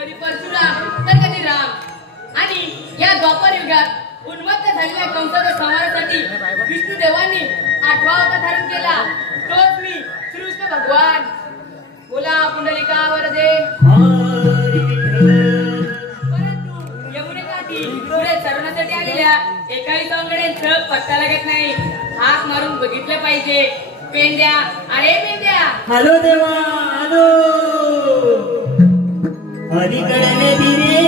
कधी परशुराम तर कधी राम आणि या द्वापर युगात उन्मत्त झालेल्या कंसाच्या संहारासाठी विष्णू देवांनी 8वा अवतार धारण केला, तोच मी श्रीकृष्ण भगवान. बोला पुंडलिका वरदे. परंतु यमुनेकाठी पुढे चरण्यासाठी आलेल्या एकाही सवंगड्यांचं पत्ता लागत नाही. हाक मारून बघितले पाहिजे. पेंड्या, अरे पेंड्या. हॅलो देवा, हॅलो. पलीकड नदी रे,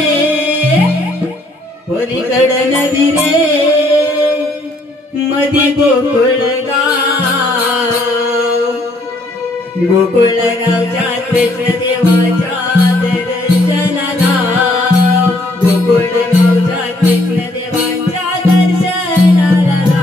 पलीकड नदी रे, मधी गोकुळगाव, गोकुळगावच्या कृष्ण देवाच्या दर्शनाला, गोकुळगावच्या कृष्ण देवाच्या दर्शनाला.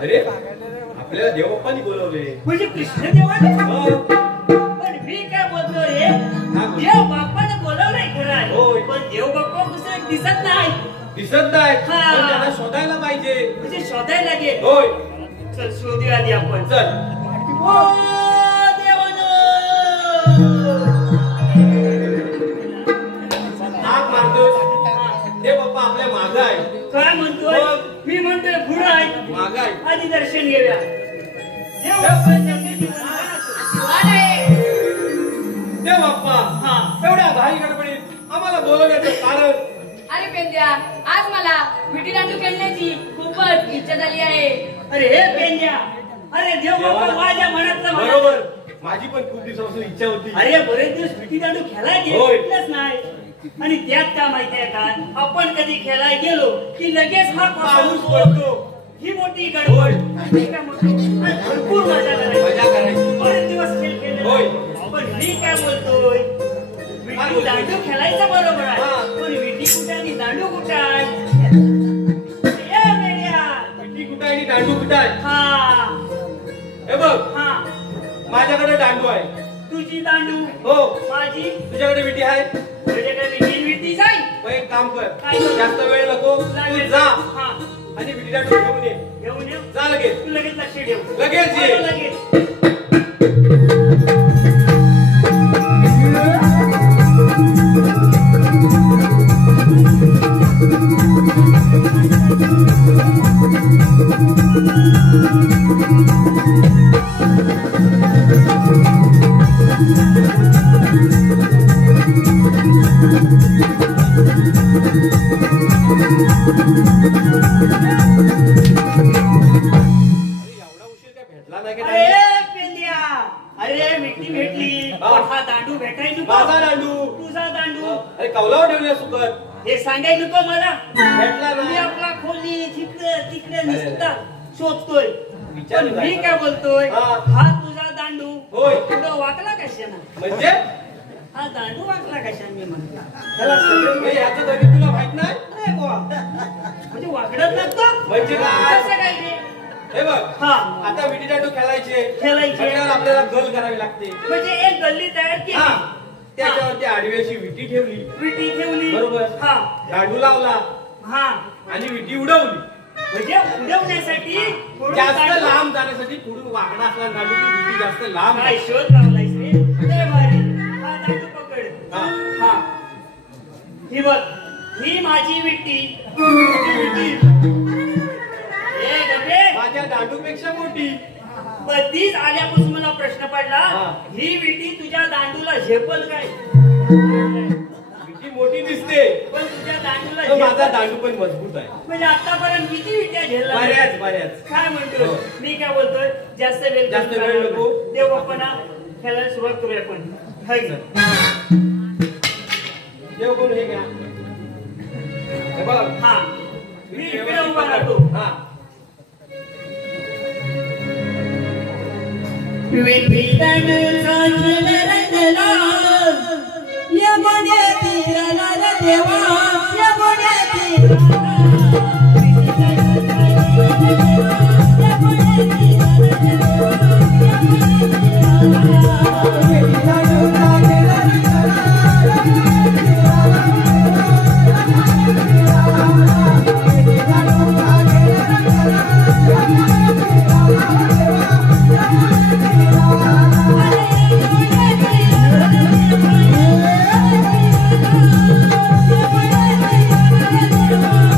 अरे आपल्याला देवबाप्पांनी बोलवले. म्हणजे कृष्ण देवाने? पण मी काय बोलतो रे, देव बाप्पाने बोलवलंय खरं, पण देव बाप्पा दुसरं दिसत नाही. दिसत नाही, त्याला शोधायला पाहिजे. म्हणजे शोधायला लागेल. होय, चल शोधूया आधी आपण. चल. हाक मारतोय, देव बाप्पा आपल्या मागं आहे. काय म्हणतोय? मी म्हणतोय पुढं आहे, मागं आहे. आधी दर्शन घेऊया. देव बाप्पा एवढ्या घाई गडबडीत आम्हाला बोलवण्याचं कारण? अरे पेंड्या, आज मला विटी दांडू खेळण्याची खूपच इच्छा झाली आहे. अरे हे पेंड्या, अरे देव बाप्पा माझ्या मनातलं. बरोबर, माझी पण खूप दिवसापासून इच्छा होती. अरे बरेच दिवस विटी दांडू खेळायला गेलोच नाही. आणि त्यात काय माहितीये का, आपण कधी खेळायला गेलो की लगेच हा पाऊस पडतो. ही मोठी गडबड, भरपूर मजा करायची. बरेच दिवस खेळ खेळले. पण मी काय बोलतोय, विटी दांडू खेळायचं बरोबर आहे, पण विटी कुठे आणि दांडू कुठे आहे? विटी कुठे आणि दांडू कुठे आहे? हा हे बघ, हा, माझ्याकडे दांडू आहे. तुझी दांडू? हो. माझी? तुझ्याकडे विटी आहे? तुझ्याकडे विटी जाईल. मग एक काम कर, जास्त वेळ नको, तू जा आणि विटी दांडू घेऊन ये. घेऊन ये? जा लगेच. तू लगेच लक्ष ठेव. लगेच ये. लगेच. अरे विटी भेटली, हा दांडू भेटायची. माझा दांडू? तुझा दांडू? अरे कौलावर ठेवले सुकत. हे सांगायचं नको मला. भेटला ना? मी आपला खोली तिकडे तिकडे नुसता शोधतोय. मी काय बोलतोय, हा तुझा दांडू? होय. पुढं वाकला कशानं? म्हणजे हा दांडू वाकला कशा मी म्हणला त्याला सगळं काही याचं दरी तुला माहित नाही नाही बुवा. म्हणजे वाकडत लागतं म्हणजे काय कसं काय ते? हे बघ हा आता विटी दांडू खेळायचे खेळायचे. म्हटल्यावर आपल्याला गल करावी लागते म्हणजे एक गल्ली तयार केली हा त्याच्यावरती आडवी अशी विटी ठेवली विटी ठेवली बरोबर. हा दांडू लावला हा आणि विटी उडवली म्हणजे उडवण्यासाठी थोडं जास्त दांडू- लांब जाण्यासाठी पुढून वाकडा असला दांडू ती विटी जास्त लांब काय शोध लावलायस रे लय भारी. हा दांडू पकड हा. हा ही बघ ही माझी विटी तुझी विटी. ए गप्पे माझ्या दांडूपेक्षा मोठी कधीच आल्यापासून मला प्रश्न पडला हा. ही विटी तुझ्या दांडूला झेपल काय विटी मोठी दिसते पण तुझ्या दांडूला तर माझा झेपल? दांडू पण मजबूत आहे म्हणजे आतापर्यंत किती विट्या झेलला बऱ्याच काय म्हणतो हो. मी काय बोलतोय जास्त वेळ नको. देव बाप्पांना खेळायला सुरुवात करूया आपण हाय का? देव कोण हे घ्या हे बघ हा मी इकडे उभा राहतो हा Yeah.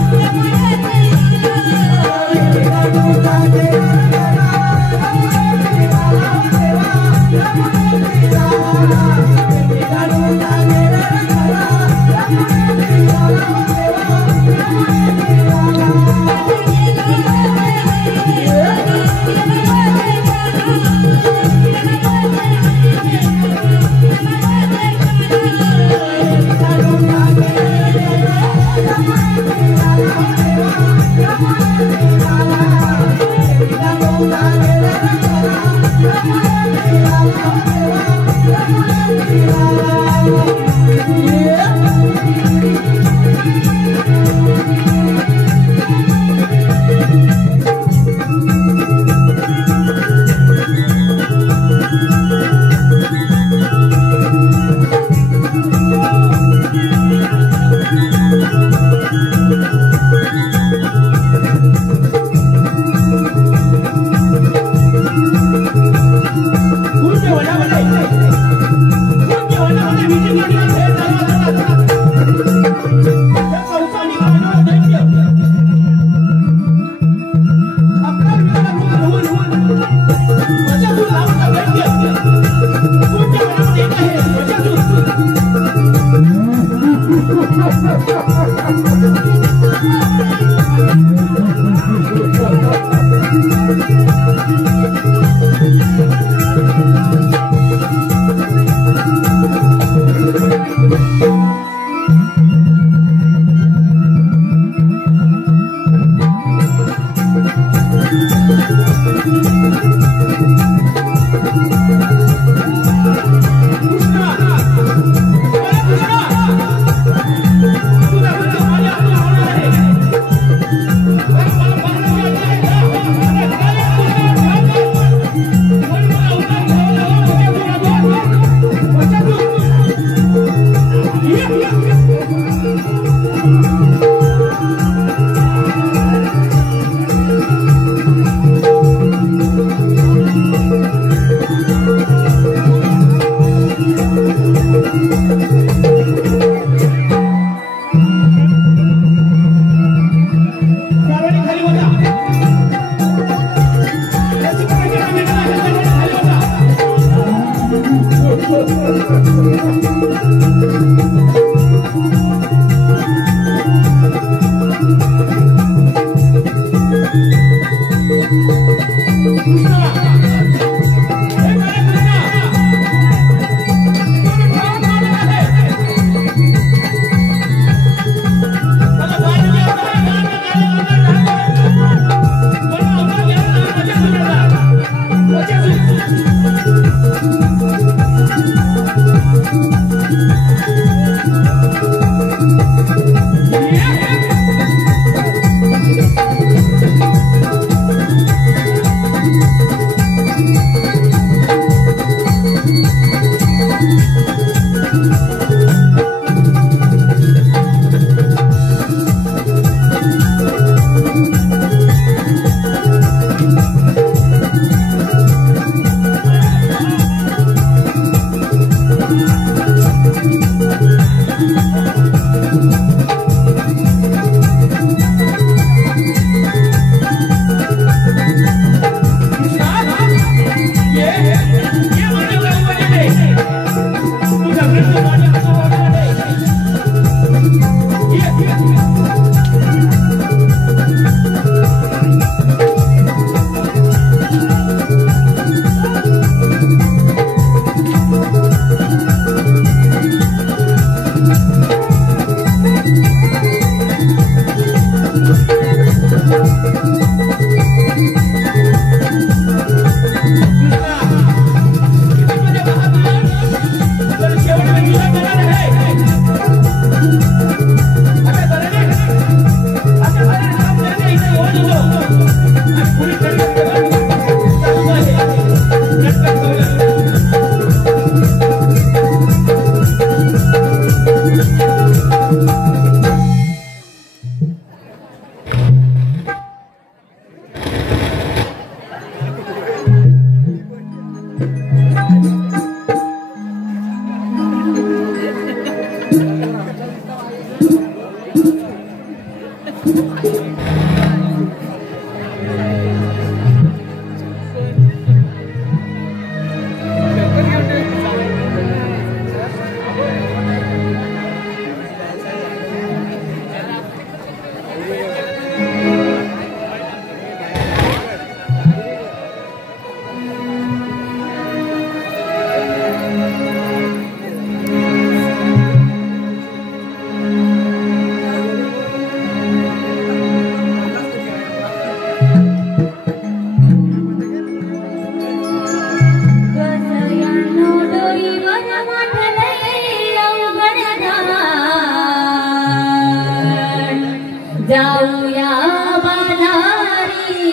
जाऊया बाजारी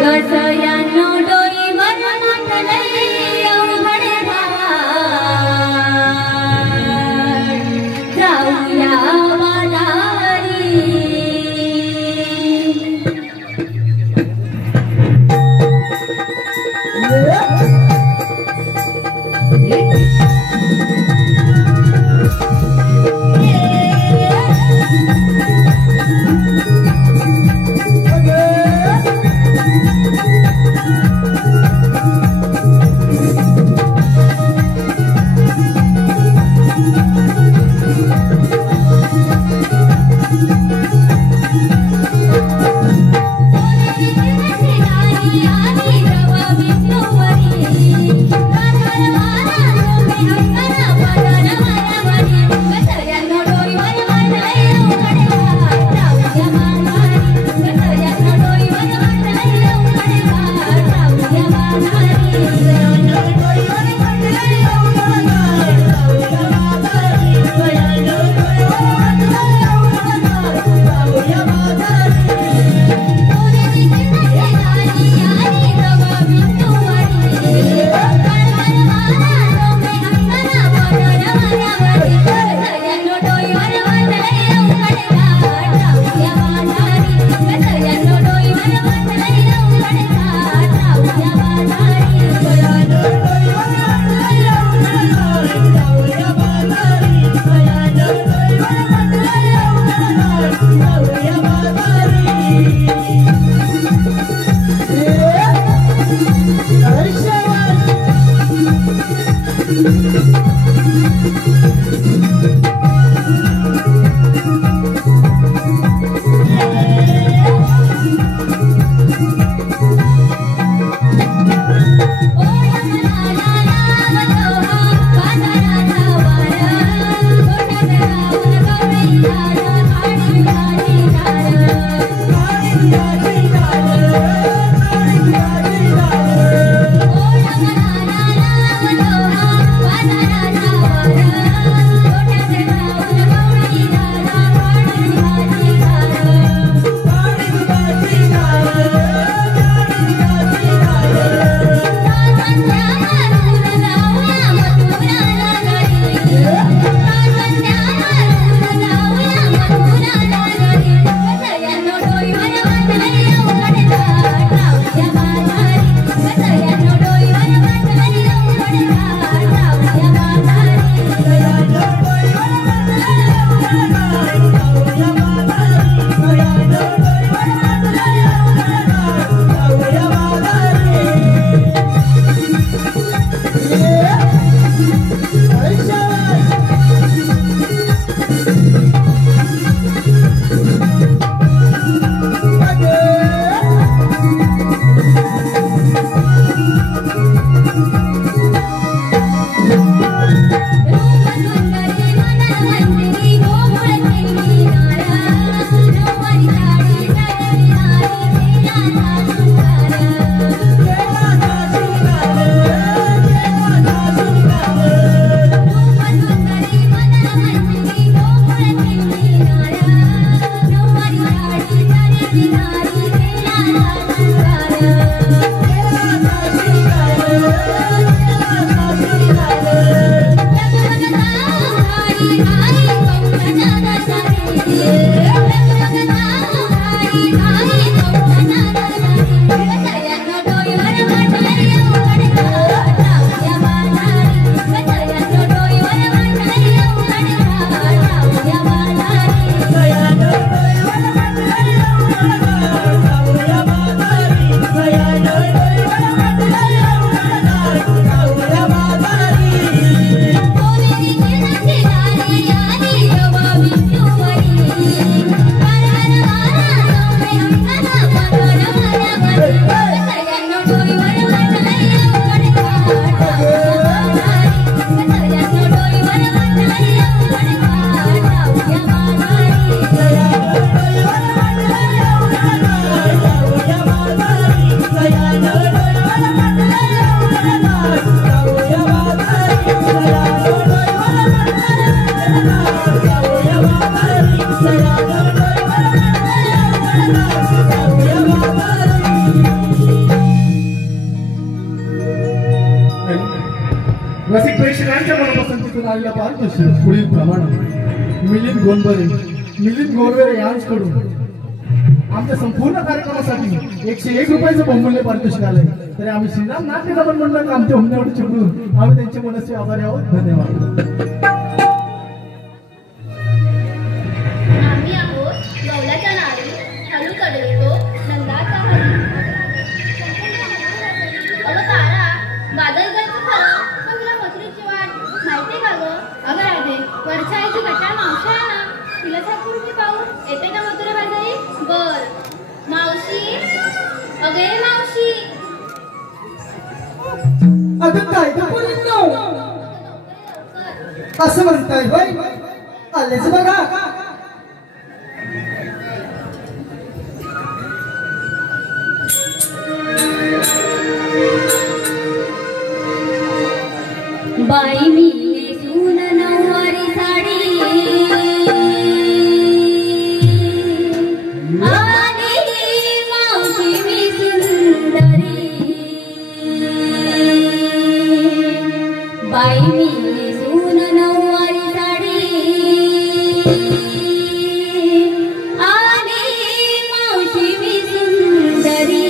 गजयानो डोईवर म्हटले अवघड जाऊया बाजारी पारितोषिक पुढील प्रमाणे मिलिंद गोंडबरे यांच्याकडून आमच्या संपूर्ण कार्यक्रमासाठी 101 रुपयाचं बहुमूल्य पारितोषिक आलंय. तरी आम्ही श्रीराम नाट्य कलाकार मंडळ आमच्या हुंड्यावर चिकडून आम्ही त्यांचे मनस्वी आभारी आहोत. धन्यवाद. आम्ही आहोत गवल्याच्या नारी हळू चढवितो नंदाचा हरी. अगं तारा बादल जायचं खरं पण तुला मथुरेची वाट माहिती का गं? अगं राधे वरच्या आईची कटाळ मावशी आहे ना तिला सापूरची पाहून येते का मथुरे बाजारी? बर मावशी अगे मावशी अगं काय असं म्हणताय बाई आलेच बघा. बाई मी नेसून नऊवारी साडी आणि मावशी मी सुंदरी. बाई मी नेसून नऊवारी साडी आणि मावशी मी सुंदरी. साडी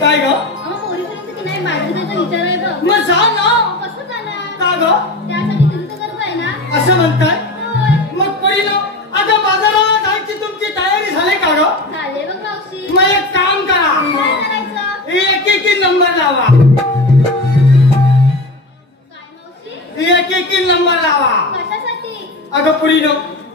काय ग पोरीपर्यंत की नाही बाजाराचा विचार आहे बघ. मग जा ना. कसं जाणार? का ग त्यासाठी तुझी तर गरज आहे ना. असं म्हणताय होय. मग पडीनो आता बाजाराला जायची तुमची तयारी झाली का ग झाले बघ मावशी. मग एक काम करा काय करायचं? एक नंबर लावा काय मावशी? एक नंबर लावा कशासाठी? अगं पुरीनो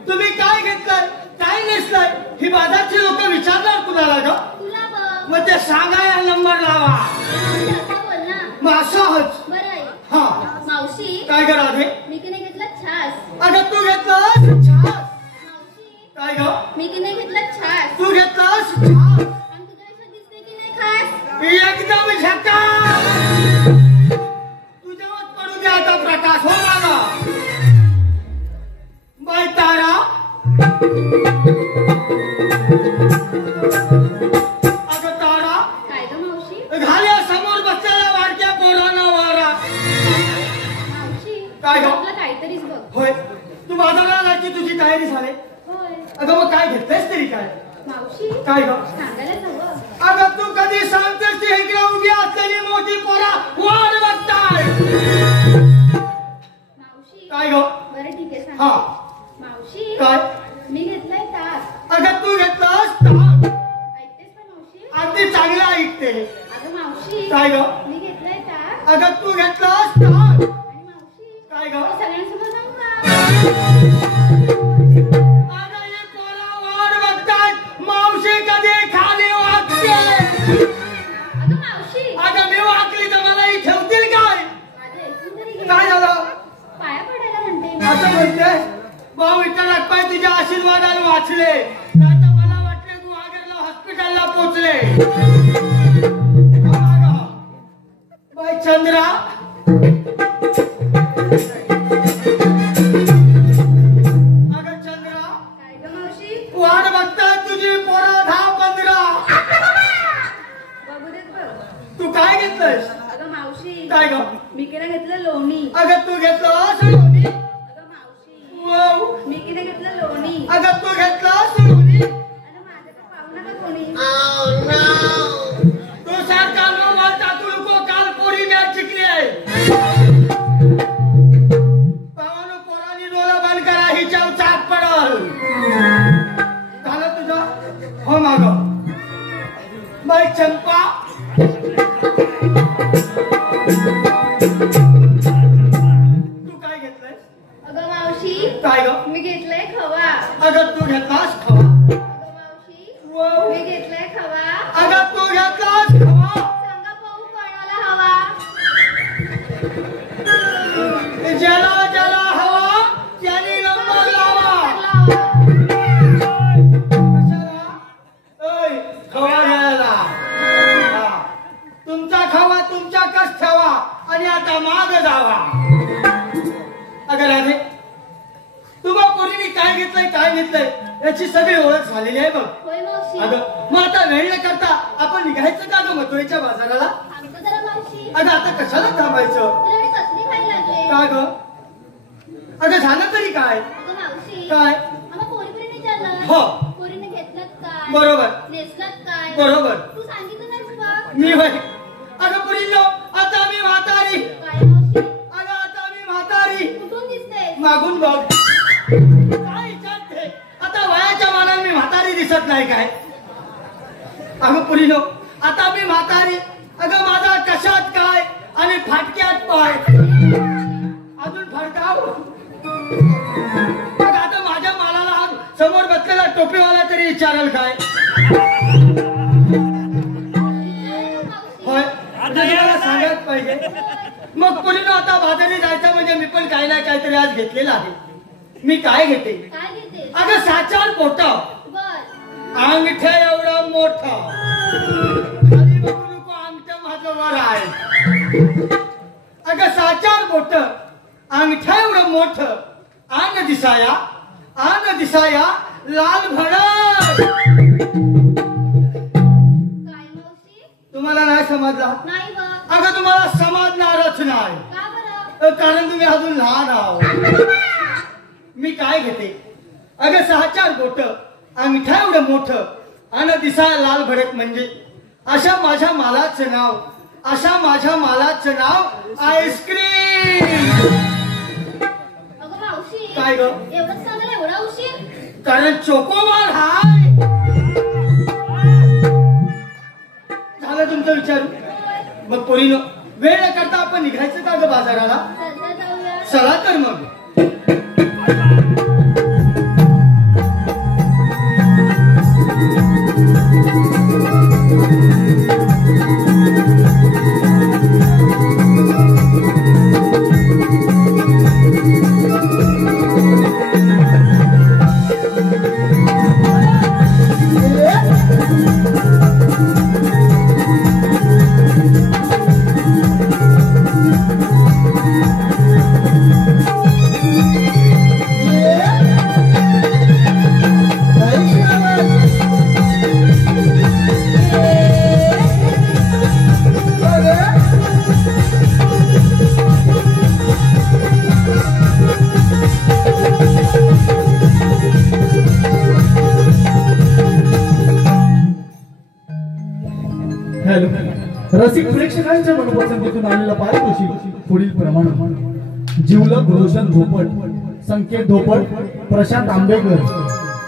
तुम्ही काय घेतलंय काय नेसलंय ही बाजारची लोक विचारणार कुणाला ग तुला बघ. मग ते सांगा या नंबर लावा मावशी, असं बोल ना. मग असंच बरं आहे. हा मावशी काय करा राधे मी की नाही घेतला छास. अगं तू घेतलंस छास मावशी काय ग मी की नाही घेतला छास. तू घेतलंस छास आणि तुझ्या आयुष्यात दिसते की नाही खास. एकदम झकास तुझ्यावर पडू दे आता प्रकाश हो मागा बाय तारा अगं तारा काय ग मावशी? घाल्या समोर बसलेल्या वारक्या पोरांना वारा मावशी काय ग? आपलं काहीतरीच बघ. होय तू बाजाराला जायची तुझी तयारी झाली होय. अगं मग काय घेतलंयस तरी काय मावशी काय ग सांगायलाच हवं. अगं तू कधी सांगतेस ती इकडे उभी असलेली मोठी पोरा वाट बघताय मावशी काय ग बरं ठीक आहे सांग. हा मावशी काय मी घेतलाय ताक. अगं तू घेतलास ताक ऐकतेस का मावशी? अगदी चांगलं ऐकते अगं मावशी काय ग मी घेतलाय ताक. अगं तू घेतलास ताक आणि मावशी काय ग हे सगळ्यांसमोर सांग ना. अगं हे पोरा वाट बघतात मावशी कधी खाली वागते अगं मावशी अगं मी वाकली तर मला ही ठेवतील काय माझं ऐकून तरी घे. काय झालं पाया पडायला म्हणते. असं म्हणते भाऊ विठ्ठल अक्पाय तुझ्या आशीर्वादाने वाचले आता मला वाटले तू आगरला हॉस्पिटलला पोहोचले बाय चंद्रा अगं चंद्रा काय ग मावशी? वाट बघताय तुझी पोरं 10-15 बघू देत बघ. तू काय घेतलंस अगं मावशी काय ग मी किती घेतलं लोणी. अगं तू घेतलंस लोणी अगं मावशी वाव. मी किती घेतलं लोणी. अगं तू घेतलंस लोणी अगं माझ्याकडे पाहू नका कोणी. तू सारखा मोबाईल टाकू नको काल पोरी मॅच जिंकली आहे पावानो पोरांनी डोळा बंद करा हिच्यावर चाक पडल झालं तुझं हो माग बाई चंपा तू काय घेतलंय अगं मावशी काय ग मी घेतलंय खवा. अगं तू घेतलास खवा अगं मावशी वाव. मी घेतलंय खवा. अगं तू घेतलास खवा सांगा पाहू कोणाला हवा. ज्याला ज्याला हवा त्याने नंबर लावा कशाला ओय खवा घ्यायला हा. तुमचा खवा तुमच्याकच ठेवा आणि आता माग जावा अगं राधे तुम्हा पोरीने काय घेतलंय याची सगळी ओळख झालेली आहे बघ होय मावशी. अगं मग आता वेळ न करता आपण निघायचं का ग मथुरेच्या बाजाराला आमचं जरा मावशी अगं आता कशाला थांबायचं तुझ्याकडे कसली खायला लागले. का ग अगं झालं तरी काय अगं मावशी काय आम्हा पोरीकडे विचारलं. हो. पोरीने घेतलं काय बरोबर नेसलं काय बरोबर तू सांगितलं नाहीस बघ. मी होय अगं पुरीनो आता मी म्हातारी काय मावशी अगं आता मी म्हातारी कुठून दिसते. मागून बघ काय विचारते आता वयाच्या मानाने मी म्हातारी दिसत नाही काय अगं पुरीनो आता मी म्हातारी अगं माझा कशात काय आणि फाटक्यात पाय अजून फडकाव अगं आता माझ्या मालाला हा समोर बसलेला टोपीवाला तरी विचारेल काय होय आता मला सांगायला पाहिजे मग पुरीनो आता बाजारी जायचं म्हणजे मी पण काही ना काहीतरी आज घेतलेलं आहे मी काय घेते काय घेते. अगं साचार पोटा बर अंगठ्या एवढं मोठं खाली बघू नको अंगठ्या माझं वर आहे अगं साचार बोट अंगठ्या एवढं मोठं आन दिसाया लाल भडक काय मावशी तुम्हाला नाही समजला नाही बघ. अगं तुम्हाला समजणारच नाही का बरं. कारण तुम्ही अजून लहान आहात मी काय घेते अगं 6-4 बोट अंगठ्या एवढं मोठं आणि दिसायला लाल भडक म्हणजे अशा माझ्या मालाचं नाव आईस्क्रीम. अगं मावशी काय ग? एवढंच सांगायला एवढा उशीर? कारण चोकोबार हाय. झालं तुमचं विचारू? मग पोरीनो वेळ न करता आपण निघायचं का ग बाजाराला? चलता जाऊया. चला तर मग. हॅलो. रसिक प्रेक्षकांच्या मनपसंतीतून आलेला पारितोषिक पुढील प्रमाणे: जिवलक रोशन धोपट, संकेत धोपट, प्रशांत आंबेकर,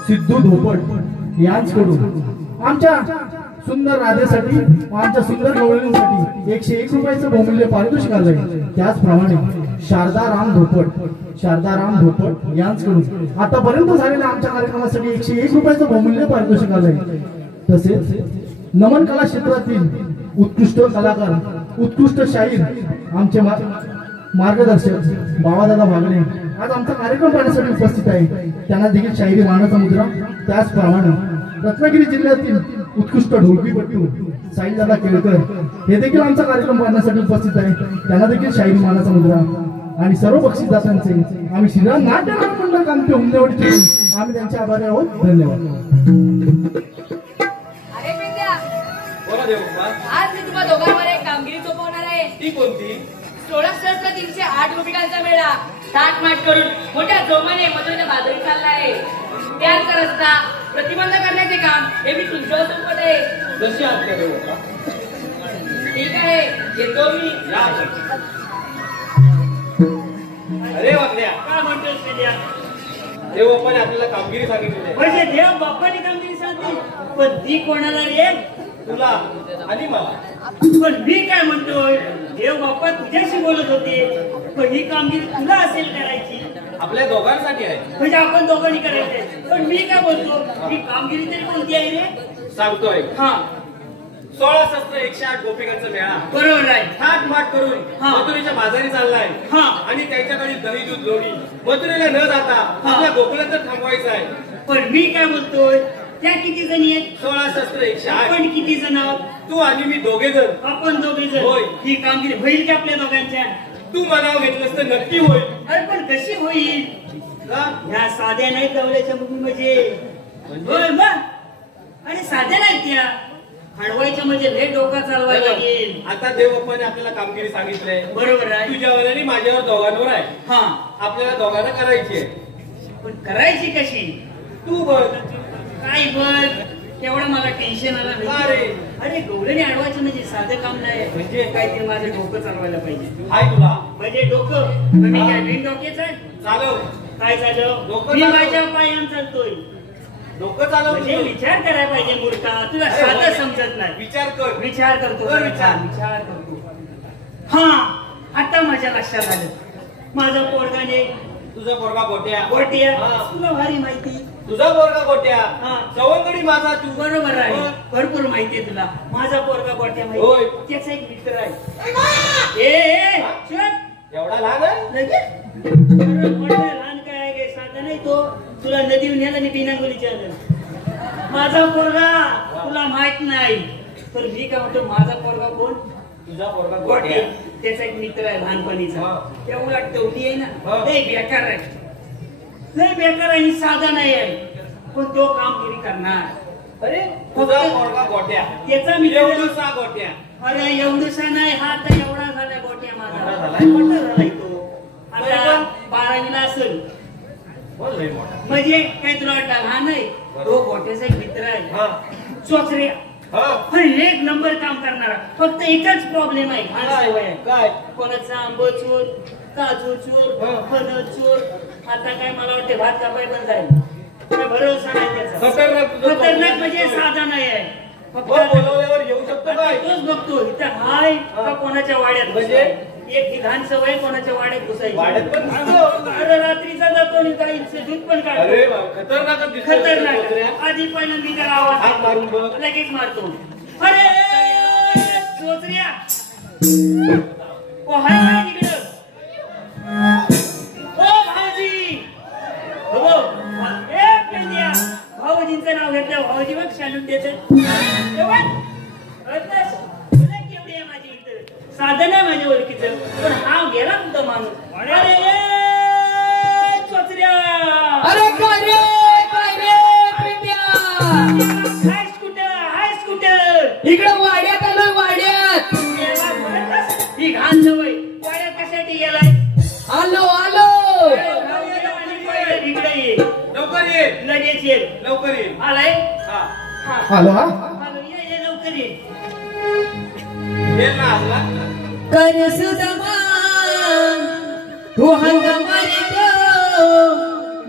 सिद्धू धोपट यांच्याकडून आमच्या सुंदर राधेसाठी आमच्या सुंदर गवळणीसाठी 101 रुपयाचं बहुमूल्य पारितोषिक आलंय. त्याचप्रमाणे शारदा राम धोपट यांच्याकडून आतापर्यंत झालेल्या आमच्या कार्यक्रमासाठी 101 रुपयाचं बहुमूल्य पारितोषिक आलंय. तसेच नमन कला क्षेत्रातील उत्कृष्ट कलाकार, उत्कृष्ट शाहीर आमचे मार्गदर्शक बाबादादा भागणे आज आमचा कार्यक्रम पाहण्यासाठी उपस्थित आहे. त्यांना देखील शाहिरी मानाचा मुद्रा. त्याचप्रमाणे रत्नागिरी जिल्ह्यातील उत्कृष्ट ढोलकीपट्टू साईदादा केळकर हे देखील आमचा कार्यक्रम पाहण्यासाठी उपस्थित आहे. त्यांना देखील शाहिरी मानाचा मुद्रा. आणि सर्व बक्षीसदारांचे आम्ही श्रीराम नाट्य मंडळ कामते उमदेवाडीचे आम्ही त्यांचे आभारी आहोत. धन्यवाद. अरे पेंड्या, बोला देवप्पा. आज मी तुम्हा दोघांवर एक कामगिरी सोपवणार आहे. ती कोणती? 16,308 गोपिकांचा मेळा थाटमाट करून मोठ्या जोमाने मधुरेच्या बाजारी चालला आहे. त्यानंतर रस्ता प्रतिबंध करण्याचे काम हे मी तुमच्यावर सोपवत आहे. जशी आज्ञा देवप्पा. ठीक आहे, येतो मी. या. अरे वागल्या, काय म्हणतोस पेंड्या? देवप्पाने आपल्याला कामगिरी सांगितली आहे. म्हणजे देव बाप्पाने कामगिरी सांगली, पण ती कोणाला रे? तुला आणि मला. पण मी काय म्हणतोय, देव बाप्पा तुझ्याशी बोलत होते, पण ही कामगिरी तुला असेल करायची. आपल्या दोघांसाठी आहे. म्हणजे आपण दोघांनी करायचंय. पण मी काय बोलतो, ही कामगिरी तरी कोणती आहे रे? सांगतोय. हा 16,108 गोपिकांचा मेळा बरोबर आहे. थाटमाट करून हा. मथुरेच्या बाजारी चाललाय. हा. आणि त्यांच्याकडे दही दूध लोणी मथुरेला न जाता आपल्या गोकुळात थांबवायचं आहे. पण मी काय बोलतोय, त्या किती जणी आहेत? 16,108. आपण किती जण आहोत? तू आणि मी दोघे जण. आपण दोघे जण. होय. ही कामगिरी होईल की आपल्या दोघांच्या? तू मनाव घेतलंस तर नक्की होईल. अरे पण कशी होईल? का? ह्या साध्या नाहीत गवल्याच्या मुली म्हणजे. होय मग. आणि साध्या नाहीत त्या, हडवायच्या म्हणजे लय डोका चालवायला लागेल. आता देवप्पाने आपल्याला कामगिरी सांगितलंय. बरोबर आहे. तुझ्यावर आणि माझ्यावर दोघांवर आहे. हा, आपल्याला दोघांना करायची आहे. पण करायची कशी? तू बघ. काय बघ, तेवढं मला टेन्शन आलं का नाही. रे? अरे गवळणी अडवायचं म्हणजे साधं काम नाही. म्हणजे काय ते माझं डोकं चालवायला पाहिजे. हाय तुला. म्हणजे डोकं तुम्ही काय बिन डोक्याच आहे? चालव. काय झालं? डोकं मी चालव. माझ्या पायान चालतोय. डोकं चालव. म्हणजे विचार करायला पाहिजे मूर्खा. तुला अरे साधं होय. समजत नाही. विचार कर. विचार करतो. कर विचार. विचार करतो. हा, आता माझ्या लक्षात आलं. माझा पोरगाने तुझा पोरगा गोट्या. गोट्या. हा. तुला भारी माहिती. तुझा पोरगा गोट्या. हा. सवंगडी माझा तू. बरोबर आहे. होय. भरपूर माहितीये तुला. माझा पोरगा गोट्या होय. माहिती. त्याचा एक मित्र आहे. ए चुप. एवढा लहान आहे? लगेच अरे मोठा लहान काय आहे गे, साधा नाही तो. तुला नदीवर नेला आणि बिनागोलीच्या आलं. माझा पोरगा तुला माहित नाही, तर मी काय म्हणतो, माझा पोरगा कोण? तुझा पोरगा गोट्या. गोट्या. त्याचा एक मित्र आहे लहानपणीचा. हा. तेवढा टवटी आहे हा. ना, लय बेकार आहे. लय बेकार आहे. साधा नाही आहे, पण तो कामगिरी करणार. अरे तुझा पोरगा गोट्या. त्याचा मित्र. एवढूसा गोट्या. अरे एवढूसा नाही, हा तर एवढा झाला गोट्या माझा. मोठा झालाय? मोठा झालाय तो. आता 12वीला असेल. बोल लय मोठा. म्हणजे काय तुला वाटतं लहान आहे? तो गोट्याचा एक मित्र आहे. हा. चोचरे पण एक नंबर काम करणारा. फक्त एकच प्रॉब्लेम आहे, घाण सवय आहे. काय कोणाचा आंब चोर, काजू चोर, फणस चोर. आता काय मला वाटते भात कापाय पण जाईल. काय भरोसा नाही त्याचा. खतरनाक म्हणजे साधा नाही आहे. बोलवल्यावर येऊ शकतो काय? तोच बघतो इथं हाय का कोणाच्या वाड्यात म्हणजे एक ही घाण सवय कोणाच्या वाड्यात घुसायची. वाड्यात पण अरे रात्रीचा जातो आणि काही दूध पण अरे काढतो. खतरनाक खतरनाक. आधी पहिल्यांदा त्याला हात आवाज मारून बघ. लगेच मारतो. अरे चोचऱ्या ओ हाय काय तिकडं. ओ भाऊजी हो ए पेंड्या. भाऊजींचं नाव घेतलं भाऊजी बघ शालून देते. साधन आहे माझ्या ओळखीचं पण हा गेला तुझा माणूस. अरे चोचऱ्या अरे काय रे पेंड्या. हाय स्कूटर इकडं वाड्यात आलोय वाड्यात. ही घाण सवय वाड्यात कशासाठी गेलाय. आलो इकडे ये लवकर ये लगेच ये. लवकर ये. आलाय हा आलो हा आलो. ये लवकर ये. ये ना आला. कर सुदमा तू हंगामारी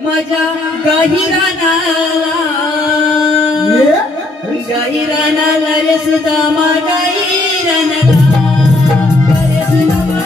माझ्या गाहिरानाला रे सुदमा गाहिरानाला रे सुदमा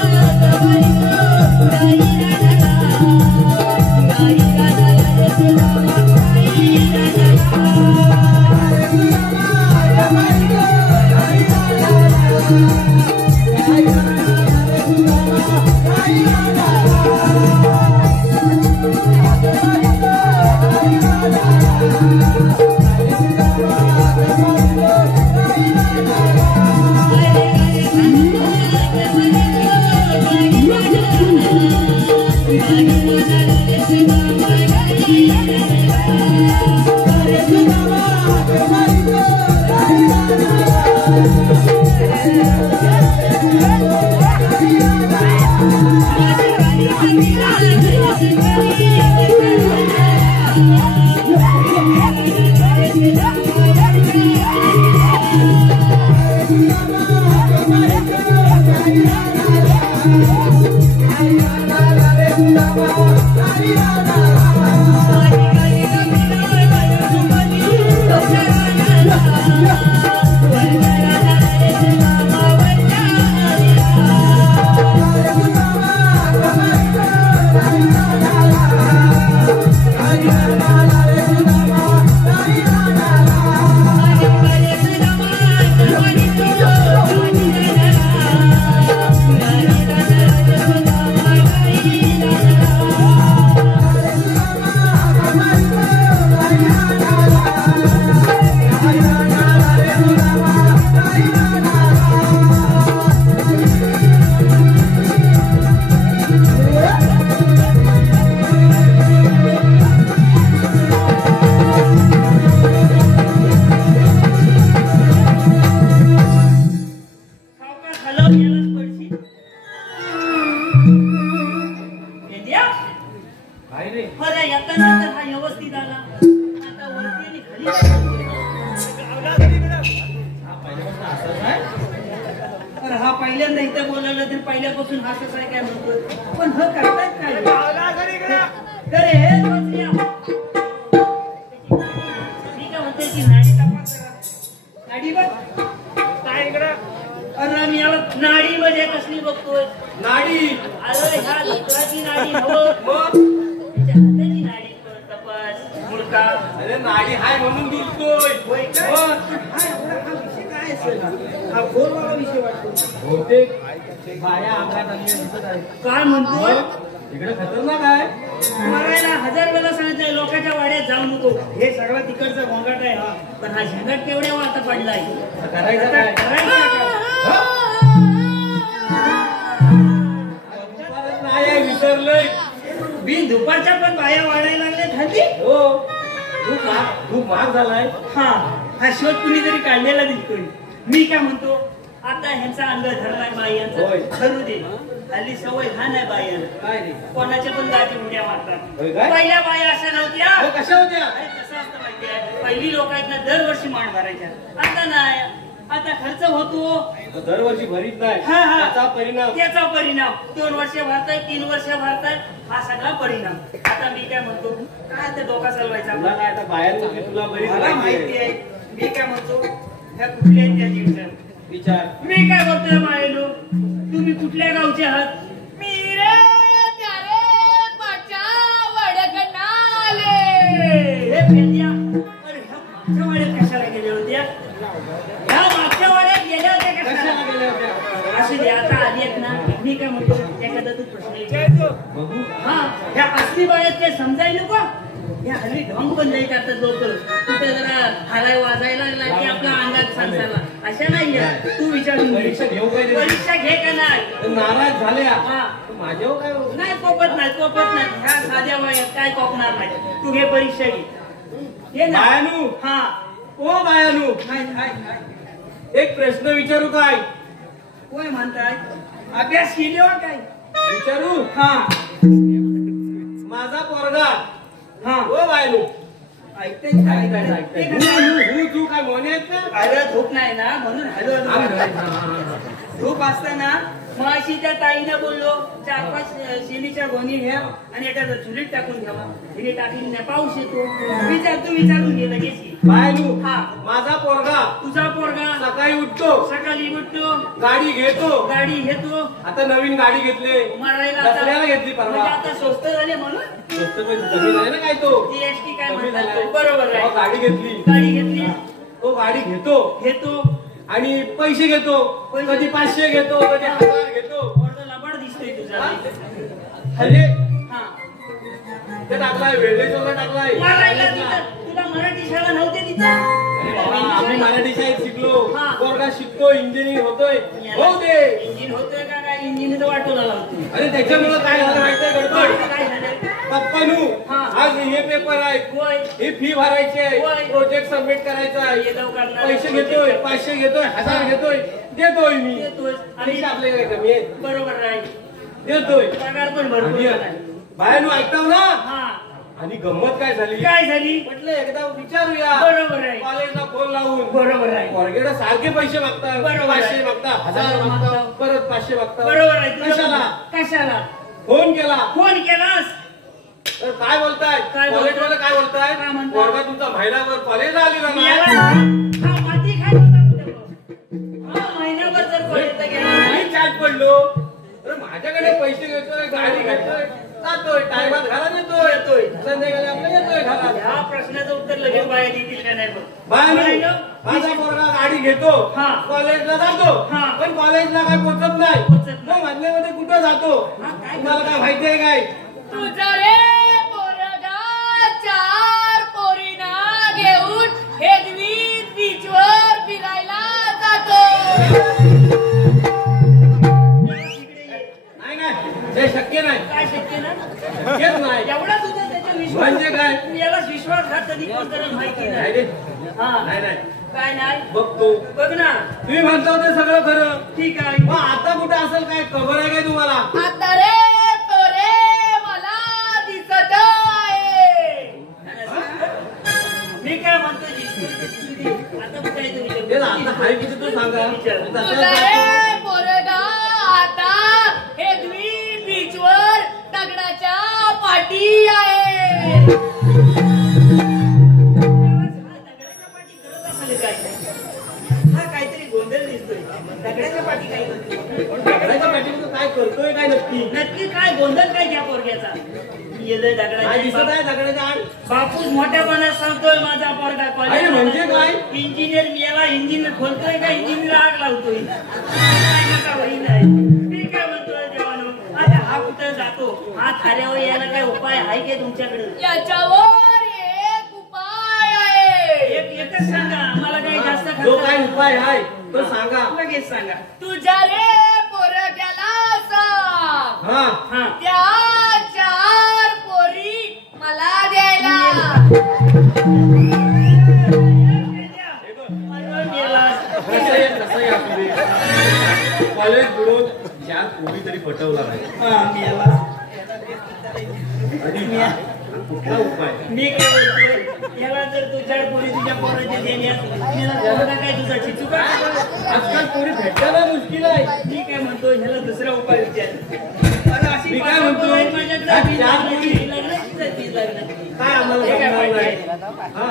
पहिल्यांदा इथं बोलायला तर पहिल्यापासून हसत आहे काय म्हणतो पण ह करतात काय अरे हे चोचऱ्या. मी काय म्हणते की नाडी तपास करा. नाडी बघ काय इकडं. अरे मी याला नाडी म्हणजे कसली बघतोय. नाडी अरे ह्या लुकडाची नाडी त्याच्या हाताची नाडी तपास मुडका. अरे नाडी हाय म्हणून दुखतोय. बहुतेक बाया अंगात आलेल्या दिसत आहेत. काय म्हणतोय इकडे खतरनाक आहे. मरायला 1000 वेळा सांगितलंय लोकांच्या वाड्यात जाऊ नको. हे सगळं तिकडचा गोंगाट आहे हा. पण हा झंगाट केवढ्या वाटा पडलाय. करायचं काय? नाही विसरलंय. बिन दुपारच्या पण बाया वाढायला लागल्या हल्ली. हो खूप महाग झालाय. हा शोध कुणीतरी काढलेला दिसतोय. मी काय म्हणतो आता ह्यांचा अंदाज धरलाय बायांचा. धरू दे. हल्ली सवय घाण आहे बायांना. काय रे कोणाच्या पण गाठी उड्या मारतात. होय काय? पहिल्या बाया अशा नव्हत्या. कशा होत्या? अरे कसं असतं माहितीये पहिली लोक आहेत ना दरवर्षी मांड भरायच्या. आता नाही, आता खर्च होतो. दरवर्षी भरीत नाही, हा, हा. त्याचा परिणाम 2 वर्ष भरताय, 3 वर्ष भरताय, हा सगळा परिणाम. आता मी काय म्हणतो, काय ते डोका चालवायचा तुला काय आता बाहेर तुला बरीच मला माहिती आहे. मी काय म्हणतो, ह्या कुठल्या आहेत त्याची विचार. मी काय बोलतोय मायलो, तुम्ही कुठल्या गावचे आहात? मी रे त्यारे पाच्या वडकनाले. हे पेंड्या, अरे ह्या मागच्या वाड्यात कशाला गेल्या होत्या? ह्या मागच्या वाड्यात गेल्या होत्या कशाला? गेल्या होत्या? असे दे, आता आली आहेत ना. मी काय म्हणतो, एखादा तू प्रश्न विचारतो. हा, ह्या असली बाळ्यात ते समजायला नको. या हल्ली ढोंग पण नाही करतात लोक. कुठे जरा हालाय वाजायला लागला की आपल्या अंगात सांगताना अशा नाही. तू विचारून परीक्षा घेऊ काय रे? परीक्षा घे का नाही? नाराज झाल्या हा. माझ्यावर काय होत? नाही कोपत नाही. ह्या साध्या वयात काय कोपणार नाही. तू घे परीक्षा घे ना. बायानू, हा. ओ बायानू, एक प्रश्न विचारू काय? कोण म्हणताय? अभ्यास केल्यावर काय विचारू? हा. माझा पोरगा, हा. ओ बायानू, ऐकते तू काय मोने आहेत का? अरे धूप नाही ना म्हणून हॅलो धूप असताना मग अशी त्या ताईने बोललो 4-5 शेलीच्या गोणी घ्या आणि एखादा चुलीत टाकून घ्यावा. हिने टाकली नाही, पाऊस येतो. तू विचारून घे लगेच. बायानू, हा. माझा पोरगा तुझा पोरगा सकाळी उठतो, सकाळी उठतो, गाडी गाडी घेतो. आता नवीन गाडी घेतली, मारायला दसऱ्याला घेतली परवा. म्हणजे आता स्वस्त झाले म्हणून स्वस्त म्हणजे कमी झाले ना काय तो जीएसटी काय कमी म्हणतात झालाय. तो. बरोबर तेव्हा आहे. गाडी घेतली, गाडी घेतली, तो गाडी घेतो आणि पैसे घेतो. कधी 500 घेतो, कधी 1000 घेतो. पोरगा लबाड दिसतोय तुझा. अरे हा. ते टाकलाय, वेळेला टाकलाय. मारायला तुला मराठी शाळा नव्हते तिथं. अरे बाबा, आम्ही मराठी शाळेत शिकलो. हा. पोरगा शिकतो, इंजिनिअरिंग होतोय. हो दे. इंजिन होतोय का काय? इंजिन वाटोला लावतो. अरे त्याच्यामुळे काय झालं माहितीये गडबड? काय झालं? पप्पानू, हा. आज हे पेपर आहे, होय. ही फी भरायची आहे, होय. प्रोजेक्ट सबमिट करायचा आहे. हे लवकर करणार. पैसे घेतोय, 500 घेतोय, 1000 घेतोय, देतोय मी. देतोय. आणि आपल्याकडे कमी आहे, बरोबर नाही. देतोय. पगार पण भरपूर आहे. बाहेर ऐकताव ना. हा. आणि गंमत काय झाली? काय झाली? म्हटलं एकदा विचारूया. बरोबर आहे. कॉलेजला फोन लावून. बरोबर आहे. पोरगेला सारखे पैसे मागतात. बरोबर आहे. 500 मागतात, 1000 मागतात, परत 500 मागतात. बरोबर आहे. तुझं कशाला? कशाला फोन केला फोन केलास? तर काय बोलताय? काय कॉलेज बोलताय? वाले काय बोलताय? काय म्हणताय? पोरगा तुमचा महिनाभर कॉलेजला आलेला याला नाही. हा माती खायला होता कुठे? हा महिनाभर जर कॉलेजला गेला नाही. मी चाट पडलो. अरे माझ्याकडे पैसे घेतोय, गाडी घेतोय, जातोय, टायमात घरात येतोय, संध्याकाळी आपलं येतोय घरात. या प्रश्नाचं उत्तर लगेच बाहेर देतील का नाही बघ. बाहेर माझा पोरगा गाडी घेतो, हा. कॉलेजला जातो, हा. पण कॉलेजला काय पोचत नाही. पोचत नाही. मग मधल्यामध्ये कुठं जातो? हा, काय तुम्हाला काय माहितीये काय? तुझा रे पोरगा 4 पोरीना घेऊन हेदवीत बीचवर फिरायला जातो. नाही नाही, हे शक्य नाही. काय शक्य ना? शक्यच नाही. एवढा तुझा त्याच्या विश्वास म्हणजे काय? याला विश्वासघात कधी कोण करत माहिती नाही नाही. रे. हा. नाही नाही, काय नाही बघतो. बघ ना. तुम्ही म्हणता ते सगळं खरं. ठीक आहे. मग आता कुठे असेल काय खबर आहे काय तुम्हाला? आता रे तो रे मला दिसत आहे. मी काय म्हणतो दिसतोय. आता कुठे आहे तो ते विचार? आता हाय किती तू सांगा. तुझा रे पोरगा आता हेदवी बीचवर दगडाच्या पाठी आहे. हा काहीतरी गोंधळ दिसतोय. दगडाच्या पाठी काय करतोय? दगडाच्या पाठीमध्ये काय करतोय काय नक्की? नक्की काय गोंधळ काय घ्या पोरग्याचा? येलंय काय दिसत दगडाच्या. आहे दगडाच्या आड? बापूस मोठ्यापणात सांगतोय माझा पोरगा अरे म्हणजे काय? इंजिनियर मेला, इंजिन खोलतोय का इंजिनियर आग लावतोय? काय नका होई नाही. मी काय म्हणतोय देवानो, आता हा कुठं जातो? हा थाऱ्यावर यायला काय उपाय आहे काय तुमच्याकडे? याच्यावर एक उपाय आहे. एकच सांगा, मला काही जास्त जो खर्च काय नाही. उपाय आहे तो सांगा. लगेच सांगा. तुझ्या रे पोरग्याला सांग हा. हा. त्या 4 पोरी मला द्यायला. कसं आहे कसं आहे आपली कॉलेज बुडून 4 पोरी तरी पटवला नाही. आणि कुठला उपाय? मी काय बोलतोय, याला जर तू चार पोरी तुझ्या पोराची देणी असली, याला काय तुझा चिचू का? आजकाल पोरी भेटायला मुश्किल आहे. मी काय म्हणतो, ह्याला दुसरा उपाय विचार. अरे अशी मी काय म्हणतो? माझ्याकडे चार पोरी. लागलं. काय आम्हाला जमणार नाही. हा?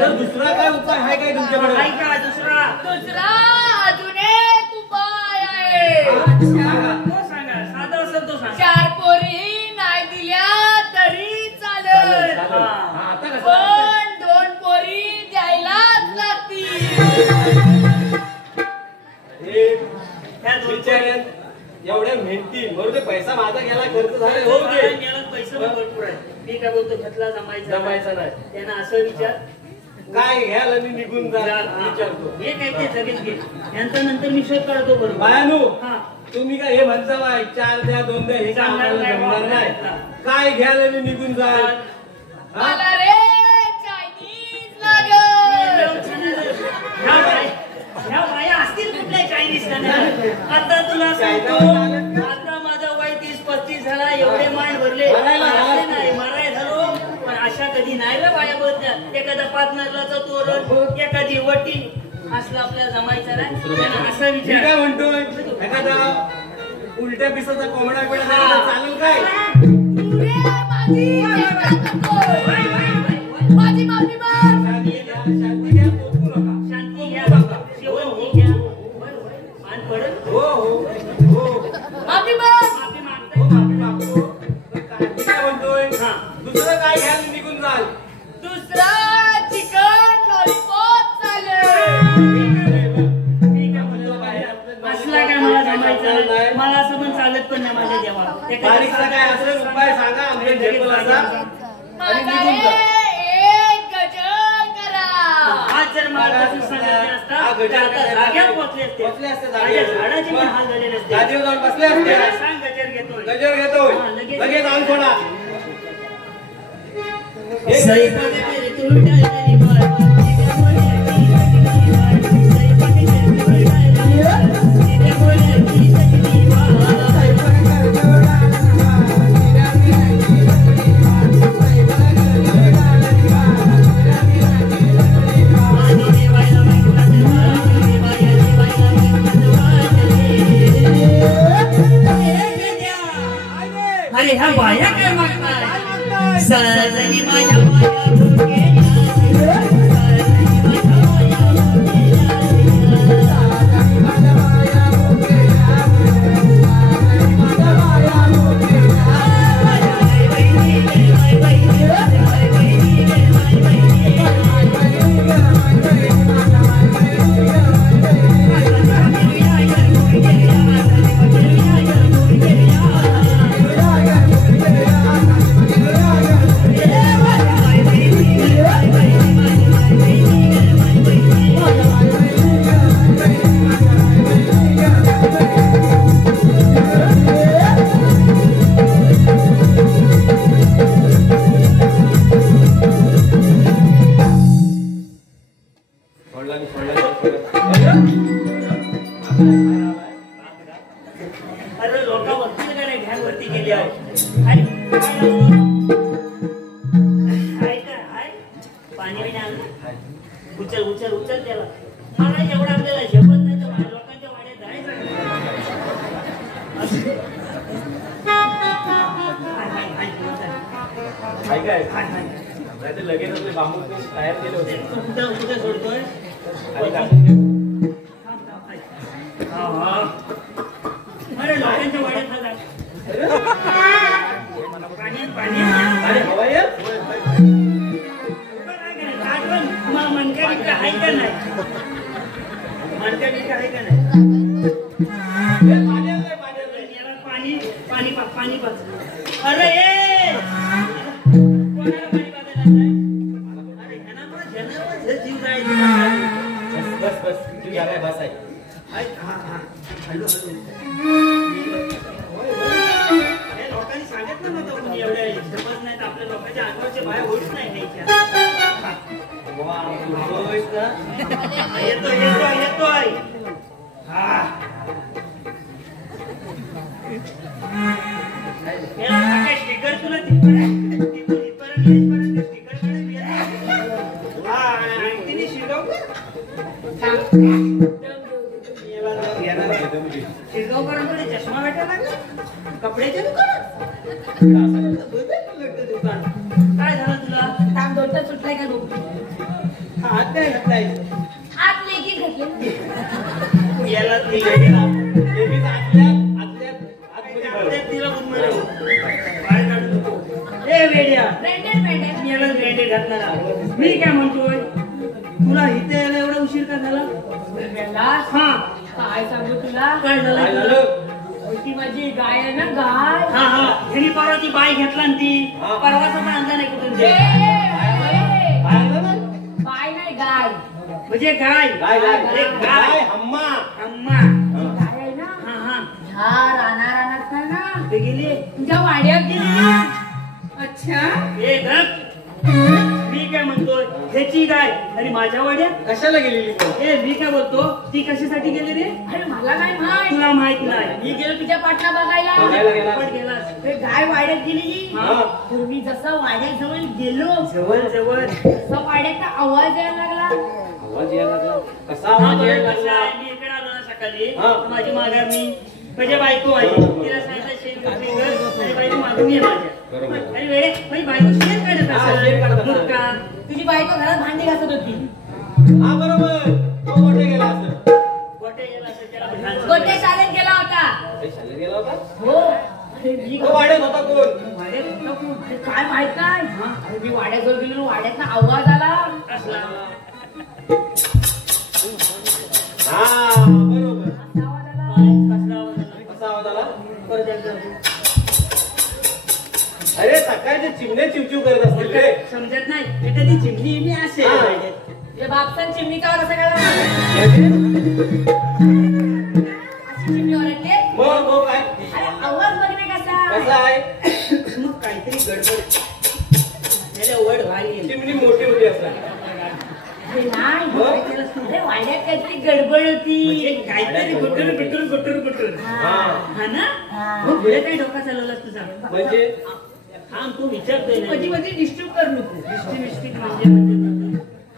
तर दुसरा काय उपाय आहे काय तुमच्याकडे? ऐका दुसरा अजून एक उपाय आहे. तो सांगा, साधा असेल तो सांगा. 4 पोरी नाही दिल्या तरी चालेल, हा, आता कसं? पण 2 पोरी द्यायलाच लागतील. ह्या दोन बिचाऱ्यात एवढ्या मेहनती बरोबर पैसा माझा गेला खर्च झाले हो याला पैसे भरपूर आहे. मी काय बोलतो, घेतला जमायचा नाही. त्यांना असं विचार काय घ्याल आणि निघून जा विचारतो. हे काय ते सगळेच घे. यांचा नंतर मी शोध काढतो बरोबर. बायानू हा. तुम्ही काय हे म्हणता बाय 4 द्या 2 द्या हे काय आम्हाला जमणार नाही. काय घ्याल आणि निघून जाल. हा? मला रे चायनीज लागल. ह्या बाया असतील कुठल्या चायनीज आता तुला सांगतो, आता माझा वय 30-35 झाला, एवढे मांड भरले नाही मराय झालो, पण अशा कधी नाही रे बाया बोलतात. एखादा 5 नरलाचा तोरण, एखादी वटी असला आपल्याला जमायचा नाही. त्यांना असं मी विचार काय म्हणतोय, एखादा उलट्या पिसाचा कोंबडा बिडा चालेल काय? रे माझी चेष्टा करतोय. माझी माफी माग. शांती घ्या पोचू नका. शांती घ्या, शेवंती घ्या. मान पडत हो हो हो माफी माग. माफी हो, मागताय. माफी मागतो. पण काय मी काय म्हणतोय, हा. दुसरं काय घ्याल आणि निघून जाल. दुसरा चिकन लॉलीपॉप चालेल. असला काय मला जमायचं नाही. मला असं पण चालत पण नाही माझ्या देवाला. बारीकसा काय असेल उपाय सांगा आमच्या झेपल असा आणि माझा निघून जा. रे एक गजर करा. आज जर मला तसं सांगितलं असतं, तर आता जाग्यात पोचले असते. माझ्या झाडाचे पण हाल झालेले असते. गादीवर जाऊन बसले असते. त्याला सांग गजर घेतोय. गजर घेतोय. हा, लगेच. लगेच आणून सोडा. अरे ह्या बाया काय मागताय? सजनी माझ्या माया भुकेल्या, अरे लोक बघतील का नाही व्हॅन वरती गेली आहे. आणि हाय का हाय पाणी बिणी आणलं. उचल त्याला. मला एवढं आपल्याला झेपत नाही तर माझ्या लोकांच्या वाड्यात जायचं. काय ते लगेच आपले बांबू तयार केले होते. कुठे सोडतोय. अरे लोकांच्या वाड्यात हा जाय. पाणी अरे हवा ये. मनका बिटका आहे का नाही? मनका बिटका आहे का नाही? पाणी पाच. अरे ए कोणाला पाणी पाजायला आणलंय? अरे ह्याना पण जनावर जीव जायचं. बस तू घ्यायला बस आहे. लोकांनी सांगितलं नव्हतं कोणी एवढ्या जमत नाही तर आपल्या लोकांच्या अंगावरच्या बाया होईच नाही न्यायच्या. येतोय. हा स्टिकर तुला शिरगावकरांकडे चष्मा भेटायला लागला कपड्याच्या दुकानात दुकान काय झालं तुला ताप दोडता सुटलाय का बघू हात काय घातलाय आत लेकी घातले याला तिला ए वेड्या ब्रँडेड याला ब्रँडेड घातला मी काय म्हणतोय तुला इथे यायला एवढा उशीर का झाला हा काय सांगू तुला काय झालं ती माझी गाय आहे ना गाय हा हा हिने परवा ती बाई घेतला ना ती परवाचा पण आणला नाही कुठून ते. बाय नाही गाय म्हणजे गाय एक गाय अम्मा अम्मा गाय आहे ना हा हा ह्या रानात नाही ना ते गेली तुझ्या वाड्यात गेली अच्छा ए धक मी काय म्हणतोय ह्याची गाय आणि माझ्या वाड्यात कशाला गेलेली ए मी काय बोलतो ती कशासाठी गेली रे अरे मला नाही माहित तुला माहित नाही मी गेलो तिच्या पाटला बघायला गेला पण गेलास ते गाय वाड्यात गेली हा. तर मी जसं वाड्याजवळ गेलो जवळ जवळ तसा वाड्याचा आवाज यायला लागला आवाज यायला लागला कसा हा, आवाज बरं, यायला कसं लागला आहे, मी इकडे आलो ना सकाळी हा. माझी माघारणी माझ्या बायको आली तिला सांगितलं शेण काढली कर आणि बायको मागून ये माझ्या बरोबर. अरे वेळे माझी बायको शेण काढत हा, शेण काढत असेल. असेल. मग का? तुझी बायको घरात भांडी घासत होती हा बरोबर तो मोठे गेला असं गोटे गेला असेल त्याला बघायचं. गोटे शाळेत गेला होता ते शाळेत गेला होता हो अरे मी तो वाड्यात होता कोण वाड्यात होता कोण? अरे काय माहित नाही अरे मी वाड्याजवळ गेलो वाड्यातनं आवाज आला असला. हा बरोबर असा आवाज आला कसला आवाज आला? कसा आवाज आला परत एकदा. अरे सकाळचे चिमणे चिवचिव करत असतील रे समजत नाही एखादी चिमणी मी असेल हा. ते बापसान चिमणीकावर असं काय अशी चिमणी ओरडते मग काय अरे आवाज बघणे कसा कसा आहे मग काहीतरी गडबड त्याला वड व्हायला चिमणी मोठी होती असं अरे नाही मग? अरे वाड्यात काहीतरी गडबड होती काहीतरी गुटूर गुटूर गुटूर गुटूर हा हा ना हा. मग पुढे काही डोका चालवलास तुझा म्हणजे हा तू विचारतोय ना. मध्ये मध्ये डिस्टर्ब कर नको मिस्टिक म्हणजे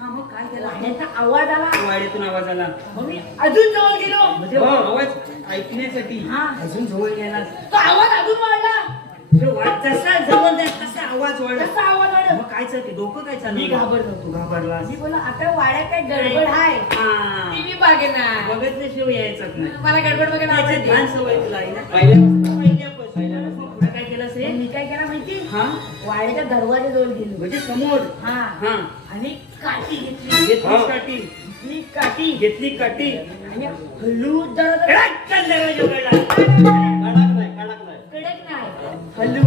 हा मग काय झालं वाड्याचा आवाज आला वाड्यातून आवाज आला मग मी अजून जवळ गेलो म्हणजे हा. आवाज ऐकण्यासाठी हा. अजून जवळ गेला तो आवाज अजून वाढला जसा जवळ जाईल तसा आवाज वाढला कसा आवाज वाढला मग काय चालते डोकं काय चाललं मी घाबरलो. तू घाबरला मी बोला आता वाड्यात काय गडबड आहे टीव्ही बघेना बघितल्याशिवाय यायचंच नाही मला गडबड बघायला त्याची ध्यान आवडते सवय तुला आहे ना पहिल्या मग पुढे काय केलंस रे मी काय केलं माहिती हा वाड्याच्या दरवाजाजवळ गेलो म्हणजे समोर हा हा आणि काठी घेतली घेतलीस काठी ही काठी घेतली काठी आणि हलू जरा कडक दरवाजा उघडला कडक नाही कडक नाही हलू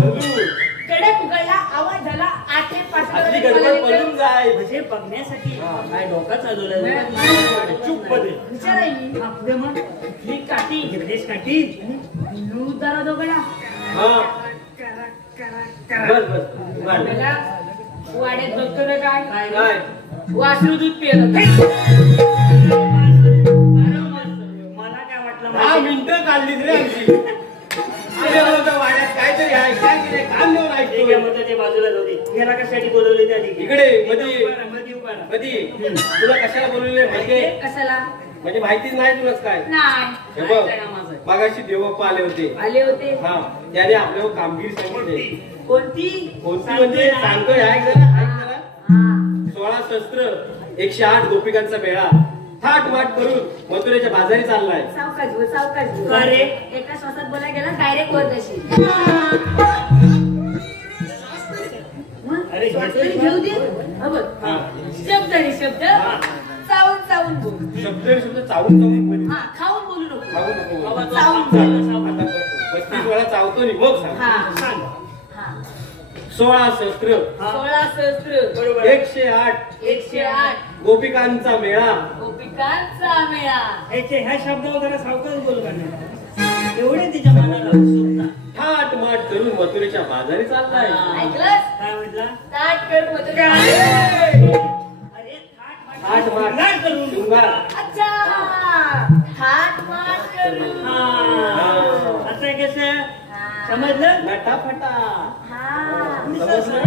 कडक उघडला आवाज झाला आठे आपली गडबड पडून जाय म्हणजे बघण्यासाठी काय डोका चालवला चुप मध्ये विचारायली आपलं मग ही काठी घेतलीस काठी हलू जरा दोघडा हा बस बस उघड. मला वाड्यात बघतो ना काय काय वासरू दूध पियत मला काय वाटलं 10 मिनिटं काढलीच रे आमची आले बोलतो वाड्यात काहीतरी आहे काय की नाही काम देऊन ठीक आहे ऐकतो म्हणतो ते बाजूला जाऊ दे याला कशासाठी बोलवले त्या ठिकाणी इकडे मध्ये मध्ये उभा राहा. कधी तुला कशाला बोलवले म्हणजे कशाला म्हणजे माहितीच नाही तुलाच काय नाही हे काय बघ कामाचं आहे? मगाशी देवप्पा आले होते आले होते हा त्याने आपल्यावर कामगिरी सांगितली कोणती कोणती म्हणजे सांगतोय ऐक जरा ऐक जरा हा. 16 शस्त्र 108 गोपिकांचा मेळा थाट वाट करून मथुरेच्या बाजारी चाललाय सावकाश बोल, सावकाश बोल. का रे? एका श्वासात बोलायला गेला डायरेक्ट वर तशी अरे श्वास घेतोय तरी का? घेऊ दे हा बघ. हा. शब्द आणि शब्द चावून चावून बोल शब्द चावून चावून बोल. हा खाऊन बोलू नको चावू नको बाबा, बोल. तो चावून चावून आता करतो. 35 वेळा चावतो नि मग सांग हा सांग. हा 16 शस्त्र 16 सहस्त्र बरोबर 108 108 गोपिकांचा मेळा गोपिकांचा मेळा ह्या शब्दावर जरा सावकाश बोल का एवढे तिच्या मनाला उत्सुकता थाट माट करून मथुरेच्या बाजारी चाललाय ऐकलंस काय म्हटला ताट कर मधुरा अरे थाट माट शृंगार करून शृंगार अच्छा थाट माट करू हा. आता कसं समजलं नटाफटा हा समजलं?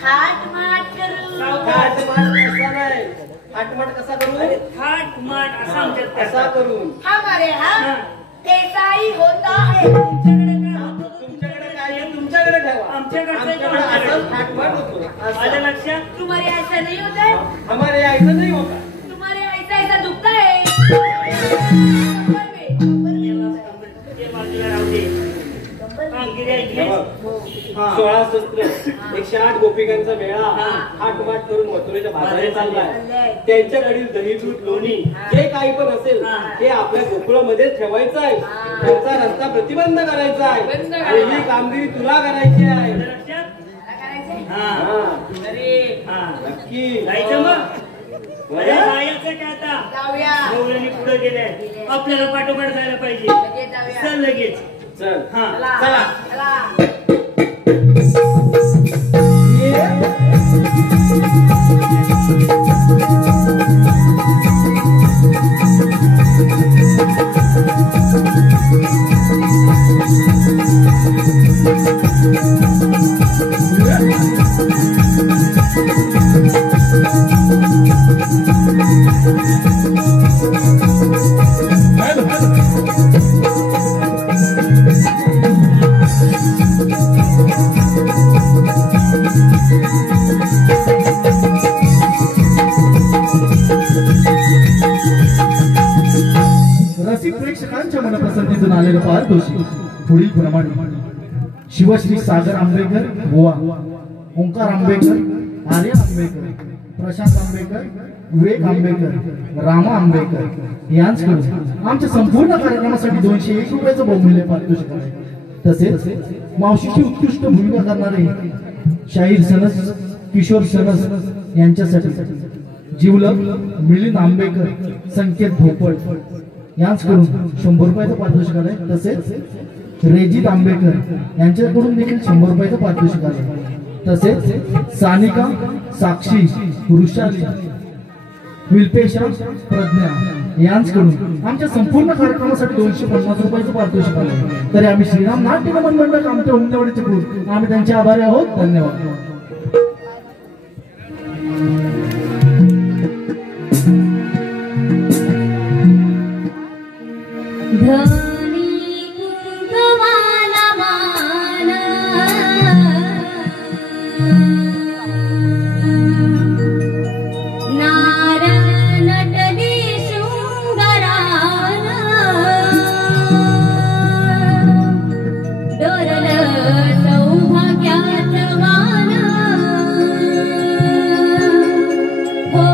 थाट माट करू थाट माट कसा नाही थाटमाट कसा करू थाट माट असा आमच्यात कसा करतात. करून हमारे यहाँ हा. ऐसा ही होता है. तुमच्याकडे काय होतं? तुमच्याकडे ठेवा आमच्याकडचं आमच्याकडे असं थाटमाट होतो आलं असं. लक्षात? तुम्हारे ऐसा नहीं होता है. हमारे यायचं नाही होता तुम्हारे ऐसा दुखता है. ते बाजूला राहू दे. हा, गिरी ऐकली? हा. 16 शस्त्र 108 गोपिकांचा मेळा हा. थाटमाट करून मथुरेच्या बाजारात चाललाय चाललाय. त्यांच्याकडील दही दूध लोणी जे काही पण असेल हा. हे आपल्या गोकुळामध्ये ठेवायचं आहे हा. त्यांचा रस्ता प्रतिबंध करायचा आहे बंद आणि करायचा. ही कामगिरी तुला करायची आहे आलं लक्षात? काय करायचंय? हा. हा. अरे हा. नक्की जायचं मग अरे जायचं काय आता जाऊया. गौरांनी पुढे गेले आपल्याला पाठोपाठ जायला पाहिजे लगेच जाऊया. चल लगेच चल हा चला. चला. चला. रसिक प्रेक्षकांच्या मनपसंतीतून आलेलं पारितोषिक पुढील प्रमाणे शिवश्री सागर आंबेकर गोवा, ओंकार आंबेकर, आर्यन आंबेकर, प्रशांत आंबेकर, विवेक आंबेकर, रामा आंबेकर यांच्याकडून आमच्या संपूर्ण कार्यक्रमासाठी 201 रुपयाचं बहुमूल्य पारितोषिक आहे. तसेच मावशीची उत्कृष्ट भूमिका करणारे शाहीर सनस किशोर सनस यांच्यासाठी जिवलग मिलिंद आंबेकर, संकेत भोपळ यांच्याकडून 100 रुपयाचं पारितोषिक आहे. तसेच रेजित आंबेकर यांच्याकडून देखील 100 रुपयाचं पारितोषिक आहे. तसेच सानिका, साक्षी, वृषाली, विल्पेशा, प्रज्ञा यांच्याकडून आमच्या संपूर्ण कार्यक्रमासाठी 250 रुपयाचं पारितोषिक आहे. तरी आम्ही श्रीराम नाट्य नमन मंडळ आमच्या उमदेवाडीचे ग्रुप आम्ही त्यांचे आभारी आहोत. धन्यवाद. धनी कुंकवाला माला नार नटली शृंगाराला डोरल सौभाग्याचं वान हो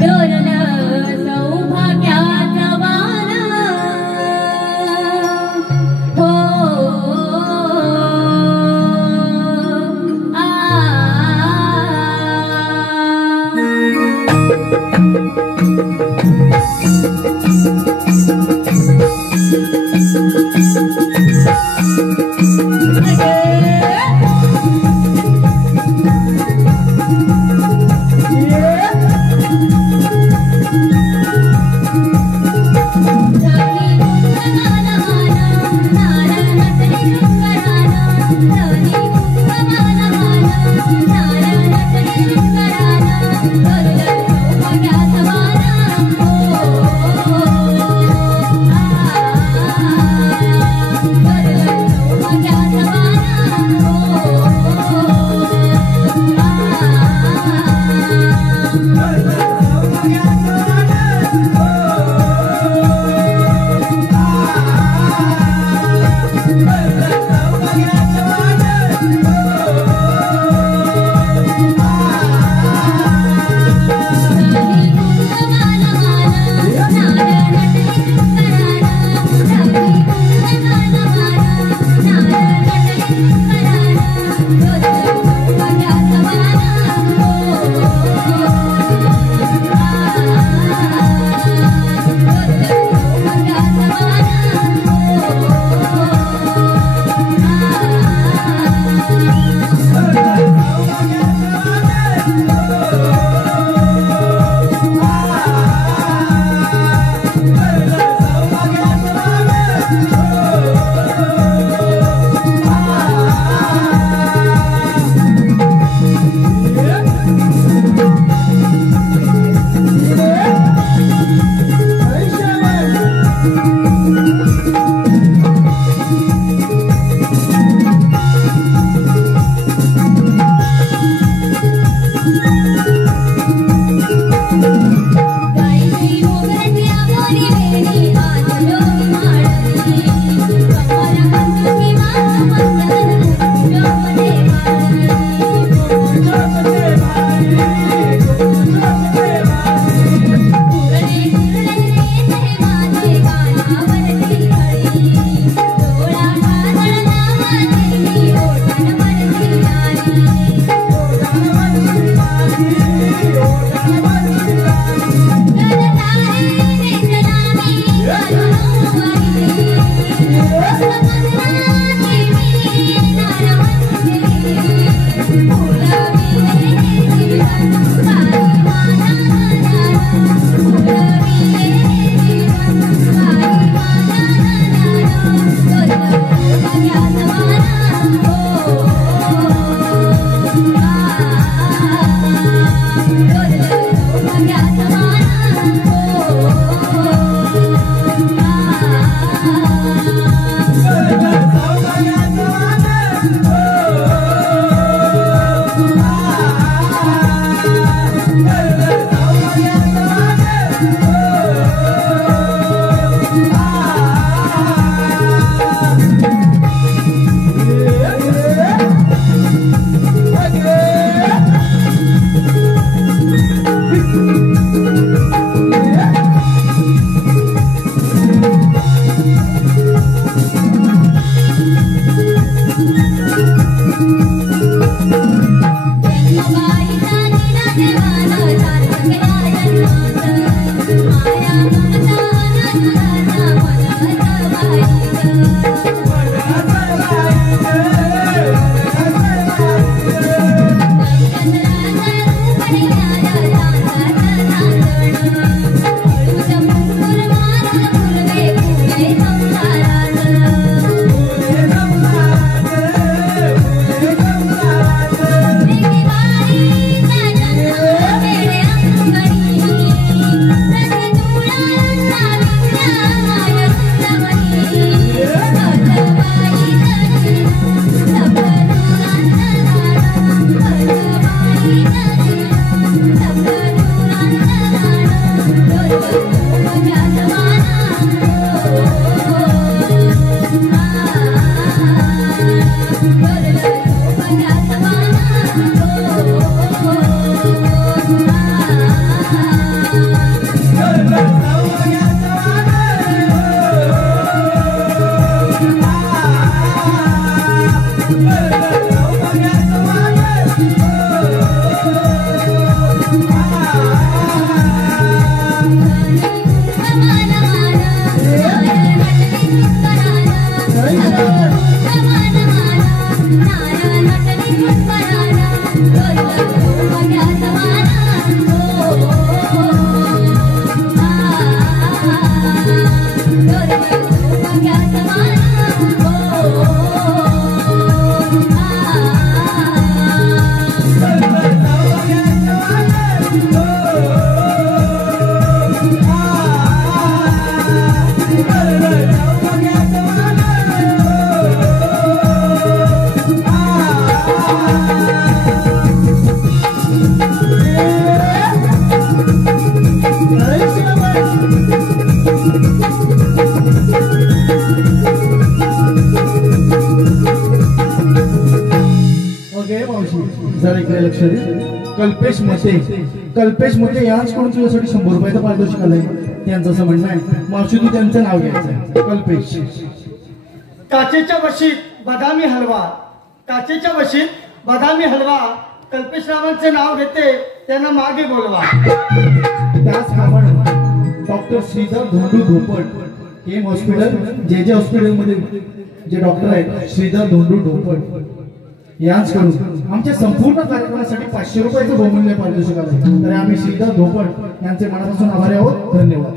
डोरल सौभाग्याचं वान हो Oh कल्पेश मते यांच्याकडून तुझ्यासाठी 100 रुपयाचं पारितोषिक आलंय. त्यांचं असं म्हणणं आहे मावशी तू त्यांचं नाव घ्यायचं. कल्पेश. काचेच्या बशीत बदामी हलवा, काचेच्या बशीत बदामी हलवा. कल्पेशरावांचे नाव घेते त्यांना मागे बोलवा. त्याचप्रमाणे doctor Shridhar Dhondu Dhopat M hospital जे हॉस्पिटलमध्ये जे डॉक्टर आहेत श्रीधर धोंडू धोपट यांच्याकडून आमच्या संपूर्ण कार्यक्रमासाठी 500 रुपयाचं बहुमूल्य पारितोषिक आलंय. तर आम्ही श्रीधर धोपट यांचे मनापासून आभारी आहोत. धन्यवाद.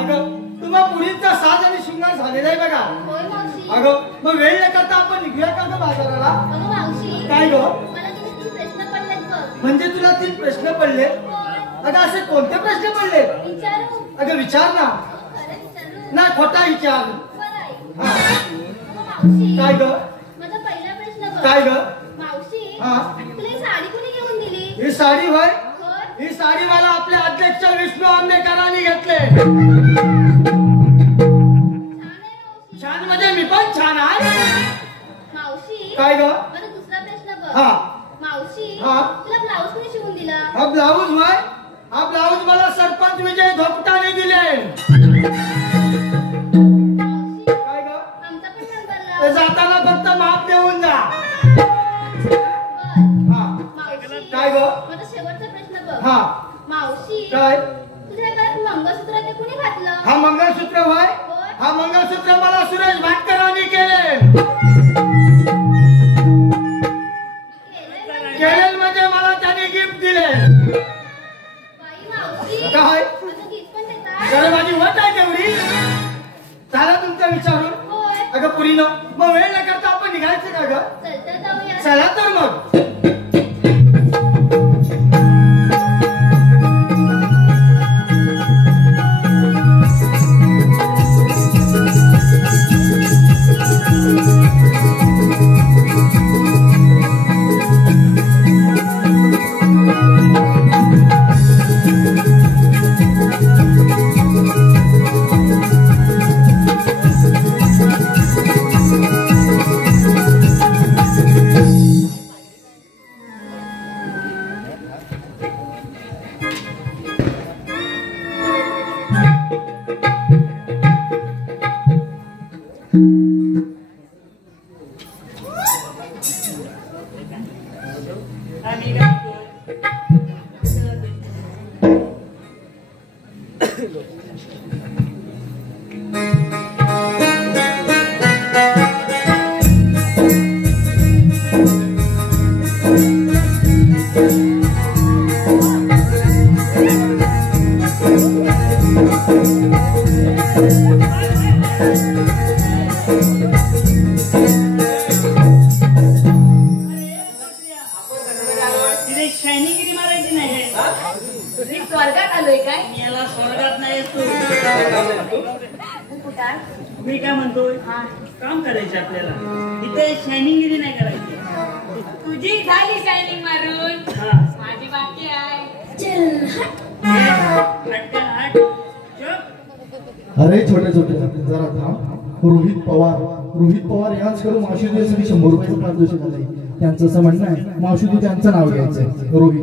अगं तुम्हा पुरींचा साज आणि शृंगार झालेला आहे बघा. होय मावशी. अगं मग वेळ न करता आपण निघूया का गं बाजाराला? अगं मावशी, काय गं? मला तुम्ही 3 प्रश्न पडलेत बघ. म्हणजे तुला 3 प्रश्न पडले? अगं असे कोणते प्रश्न पडले? विचारू? अगं विचार ना. अरे विचारू ना खोटा विचार. बरं आहे. हा. अगं मावशी, काय गं? माझा पहिला प्रश्न बघ. काय गं? मावशी, हा. तुला ही साडी कोणी घेऊन दिली? ही साडी होय? होय. ही साडी मला आपले अध्यक्ष विष्णू आंबेकरांनी घेतले. छान म्हणजे मी पण छान आहे. मावशी, काय गं? माझा दुसरा प्रश्न बघ. हा. मावशी, हा. तुला ब्लाऊज कोणी शिवून दिला? हा ब्लाऊज होय? हा ब्लाऊज मला सरपंच विजय धोपटाने दिले. मावशी, काय गं? आमचा पण नंबर ते लाव. जाताना फक्त माप देऊन जा. बरं. हा. मावशी, काय गं? माझा शेवटचा प्रश्न बघ. हा. मावशी, काय? तुझ्या गळ्यात मंगळसूत्र ते कुणी घातलं? हा मंगळसूत्र होय? होय. हा मंगळसूत्र मला सुरेश भाटकरांनी केले. केले म्हणजे मला त्यांनी गिफ्ट दिले. बाई मावशी, काय? माझं गीत पण देतात? जरा माझी वट आहे तेवढी. झाला तुमचा विचारून? होय. अगं पुरीनं मग वेळ न करता आपण निघायचं का गं? चलतं जाऊया. चला तर मग. काय मी काय म्हणतोय हा काम करायचं आपल्याला इथे शायनिंगगिरी नाही करायची. तुझी झाली शायनिंग मारून हा माझी बाकी आहे. चल हट हट चुप. अरे छोटे छोटे जरा थांब. रोहित पवार यांच्याकडून मावशीदेसाठी 100 रुपयाचं पारितोषिक आलंय. त्यांचं असं म्हणणं आहे मावशीदी त्यांचं नाव घ्यायचंय रोहित.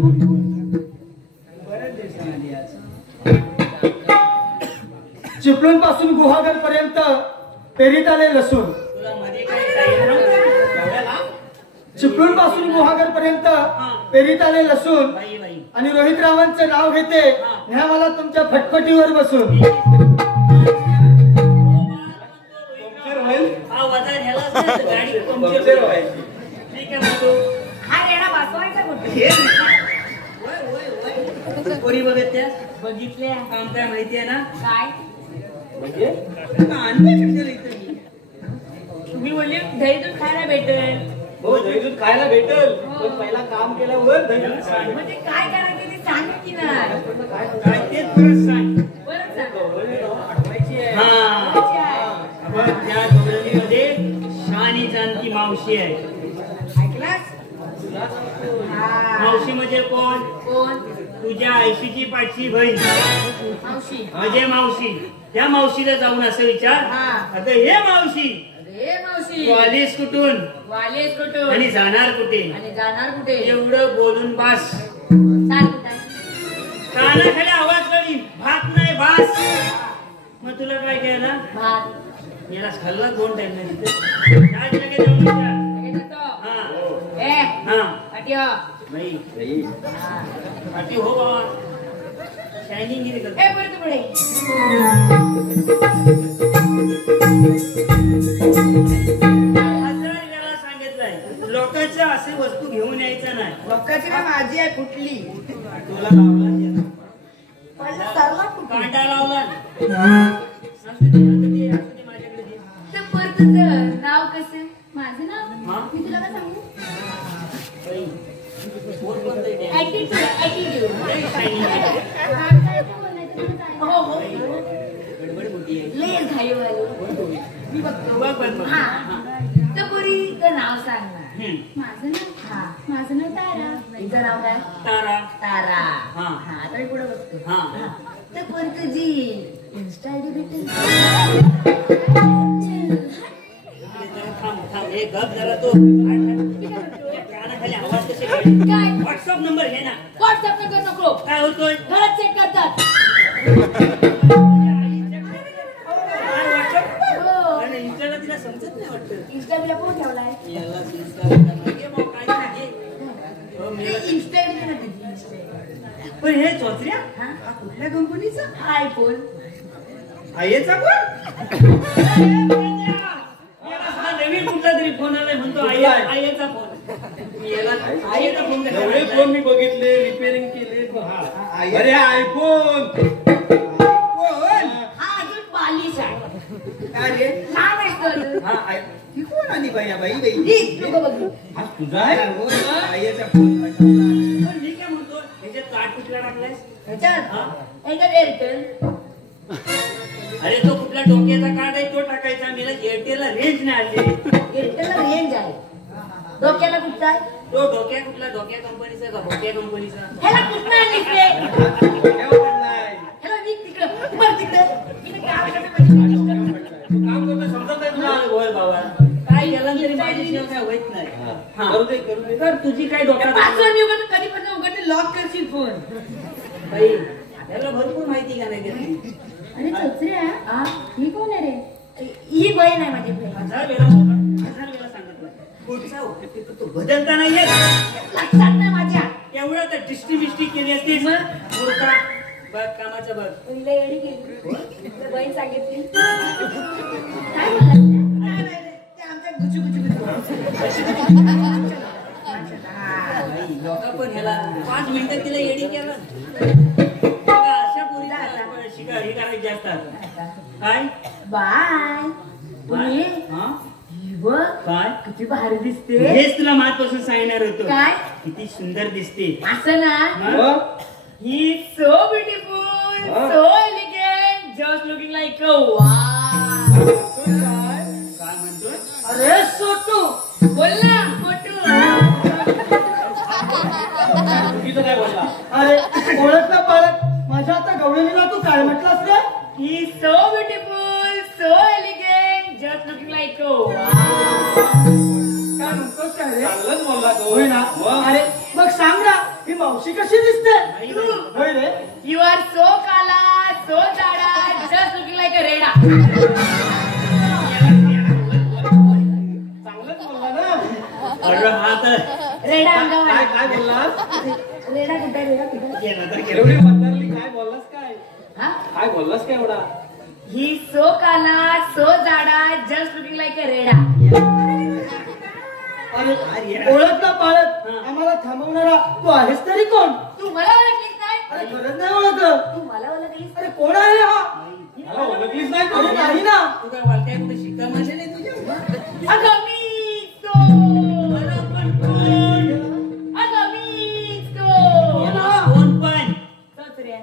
चिपळूण पासून गुहागर पर्यंत पेरीत आले लसूण. तुला मध्ये काय चिपळूण पासून गुहागर पर्यंत पेरीत आले लसूण बाई बाई आणि रोहित रावांचं नाव घेते ह्या मला तुमच्या फटफटीवर बसून. हा वजा ह्याला गाडी पंक्चर व्हायची. ठीक आहे म्हणतो हा रेडा बसवायचा कुठे कोणी बघत त्या बघितल्या काम काय माहितीये ना काय तुम्ही बोलले दही दूध खायला भेटेल. हो दही दूध खायला भेटल पण पहिला काम केल्यावर दही दूध खायला. म्हणजे काय करायचं ते सांग की नाही. काय तेच परत सांग. परत सांग. हा आपण त्या दोघांमध्ये शानी जानकी मावशी आहे. ऐकलास मावशी म्हणजे कोण? कोण तुझ्या आयशीची पाठची बहीण मावशी. म्हणजे मावशी. त्या मावशीला जाऊन असं विचार हा. आता हे मावशी अरे मावशी वालीस कुठून वालेस कुठून आणि जाणार कुठे आणि जाणार कुठे एवढं बोलून बास. सांग कुठे. कानाखाली आवाज करी भात नाही बास. मग तुला काय केलं भात याला खाल्ला 2 टाइम काय लगेच जाऊन विचार. लगेच येतो. हा ए हा पाठी हो. नाही हा. पाठी हो बाबा शायनिंग गिरी कर. ए परत पुढे वेळा सांगितलंय लोकांच्या असे वस्तू घेऊन यायचं नाही. लोकांची ना माझी आहे कुठली तुला लावला सरला कांटा लावला असू दे माझ्याकडे दे. तर परत तुझं नाव कसं. माझं नाव हा? मी तुला काय सांगू? बाई, पोट बंद आहे ते. ऍटिट्यूड लय shining आहे. काय बोलायचं तुला काय? हो हो गडबड मोठी आहे. लय घाईवाली मी बघतो. बघ, बघ, बघ. हा हा. तर पुरी तर नाव सांग ना. माझं नाव हा माझं नाव तारा. तुझं नाव काय. तारा. तारा. हा. हा आता मी पुढे बघतो. हा. तर पण तुझी इन्स्टा आयडी भेटेल. थांब हे गप जरा तो कानाखाली आवाज कसे काय? व्हॉट्सअप नंबर घे ना. व्हॉट्सअप नंबर नको. काय होतोय घरात चेक करतात. इंस्टाला तिला समजत नाही वाटतं. इन्स्टा बिला कोण ठेवलाय. याला घे मग काय नाही. हो, ते मेला. इन्स्टा आयडी ना तुझी इन्स्टा आयडी. पण हे चोचऱ्या हा हा कुठल्या कंपनीचा आयफोन. आयचा कोण नवीन कुठला तरी फोन आलाय म्हणतो आयचा फोन. याला आयचा फोन एवढे कसा फोन मी बघितले रिपेअरिंग केले. अरे आयफोन हा अजून बालिश आहे. अरे लहान आहे तो अजून. हा ही कोण आली बाई बाई बाई. ही लोकं बघू. हा तुझा आहे आईचा फोन पण मी काय म्हणतो ह्याच्यात कार्ड कुठला टाकलायस. ह्याच्यात ह्याच्यात एअरटेल. अरे तो कुठला डोक्याचा कार्ड आहे तो टाकायचा. मला एअरटेलला रेंज नाही आली. एअरटेलला रेंज आहे. डोक्याला कुठचा आहे. तो डोक्या कुठला डोक्या कंपनीचा का भोक्या कंपनीचा. ह्याला कुठं आणलीस रे. ह्याला निघ तिकडं. मर तिकडं. मी काय काम करतो समजत नाही तुला. होय बाबा काय याला तरी माझी सेवा काय होत नाही. हा. करू दे तर तुझी काय डोक्यात पासवर्ड मी उघडून कधी पण उघडते लॉक करशील फोन. बाई याला भरपूर माहिती का नाही घेतली. अरे चोचऱ्या हा ही कोण आहे रे? ही बहीण आहे माझी बहीण. 1000 वेळा सांगितलं. पुढचा तो बदलता नाही येत. लक्षात नाही माझ्या. एवढं तर डिस्ट्री बिस्ट्री केली असतीस. पुढचा बघ कामाचं बघ. पहिला येडी केली. बहीण सांगितली. काय बोलला? नाही, नाही, नाही. ते आमच्या गुचू गुचू गुचू. लोका पण ह्याला 5 मिनिटात तिला येडी केलं. अशा पोरीला शिकार हे करायचे असतात. काय बाय. तुम्ही हा ही बघ काय किती भारी दिसते. हेच तुला मातपासून सांगणार होतो. काय किती सुंदर दिसते. असं ना. हा? ही so beautiful, so elegant, just looking like a wow. काय म्हणतोय? अरे सोटू बोल ना मोठू. चुकीचं काय बोलला? अरे ओळखलं पाळत माझ्या आता गवळणीला तू काय म्हटलास रे? ही so beautiful, so elegant, just looking like काय म्हणतोस काय रे? चांगलंच बोलला तो. होय ना? मग? अरे मग सांग ना ही मावशी कशी दिसते? होय रे? यू आर सो काला, सो जाडा, जस्ट लुकिंग लाईक अ रेडा. चांगलंच बोलला ना. अरे हा तर रेडा अंगावर. काय काय बोललास? रेडा कुठे, रेडा कुठे? गेला तर एवढी बदलली काय बोललास काय? हा? काय बोललास काय एवढा? ही सो काला, सो जाडा, जस्ट लुकिंग लाईक अ रेडा. अरे ओळखलं पाळत आम्हाला थांबवणारा तू आहेस तरी कोण? तू मला ओळखलीस नाही? अरे खरंच नाही ओळखलं. तू मला ओळखलीस? अरे कोण आहे हा? मला ओळखलीस नाही अरे तू? नाही ना. तू काय वालताय कुठे शिक्का मारले नाही तुझ्या? अगं मीच तो. अगं मीच तो. कोण पण तोच रे.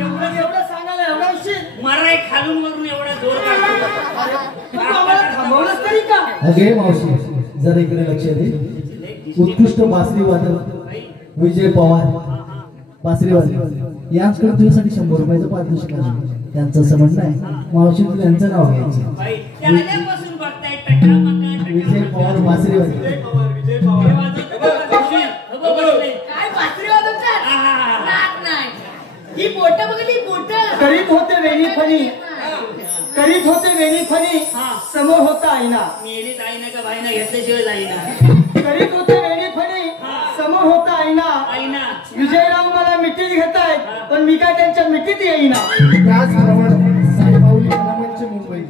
एवढं एवढं सांगायला एवढा उशीर? मराय खालून वरून एवढा जोर काढतो. तू आम्हाला थांबवलंस तरी का? अगे मावशी जरा इकडे लक्ष दे. उत्कृष्ट बासरी वादक विजय पवार बासरी वादक यांच्याकडे तुझ्यासाठी 100 रुपयाचं पारितोषिक आहे. त्यांचं असं म्हणणं आहे मावशी तुला यांचं नाव घ्यायचं. बाई त्या आल्यापासून बघताय टका मका विजय पवार बासरी वादक. विजय पवार. काय बासरी वाजवतात? नाक नाही. ही बोट बघली बोट. करीत होते वेणी फणी करीत होते वेणी फणी समोर होता आईना. मेली जाईना का भाईना घेतल्याशिवाय जाईना. करीत होते वेणी फणी समोर होता आईना. आईना विजयराव मला मिठीत घेतायत पण मी काय त्यांच्या मिठीत येईना. त्याचप्रमाणे साई माऊली कलामंच मुंबई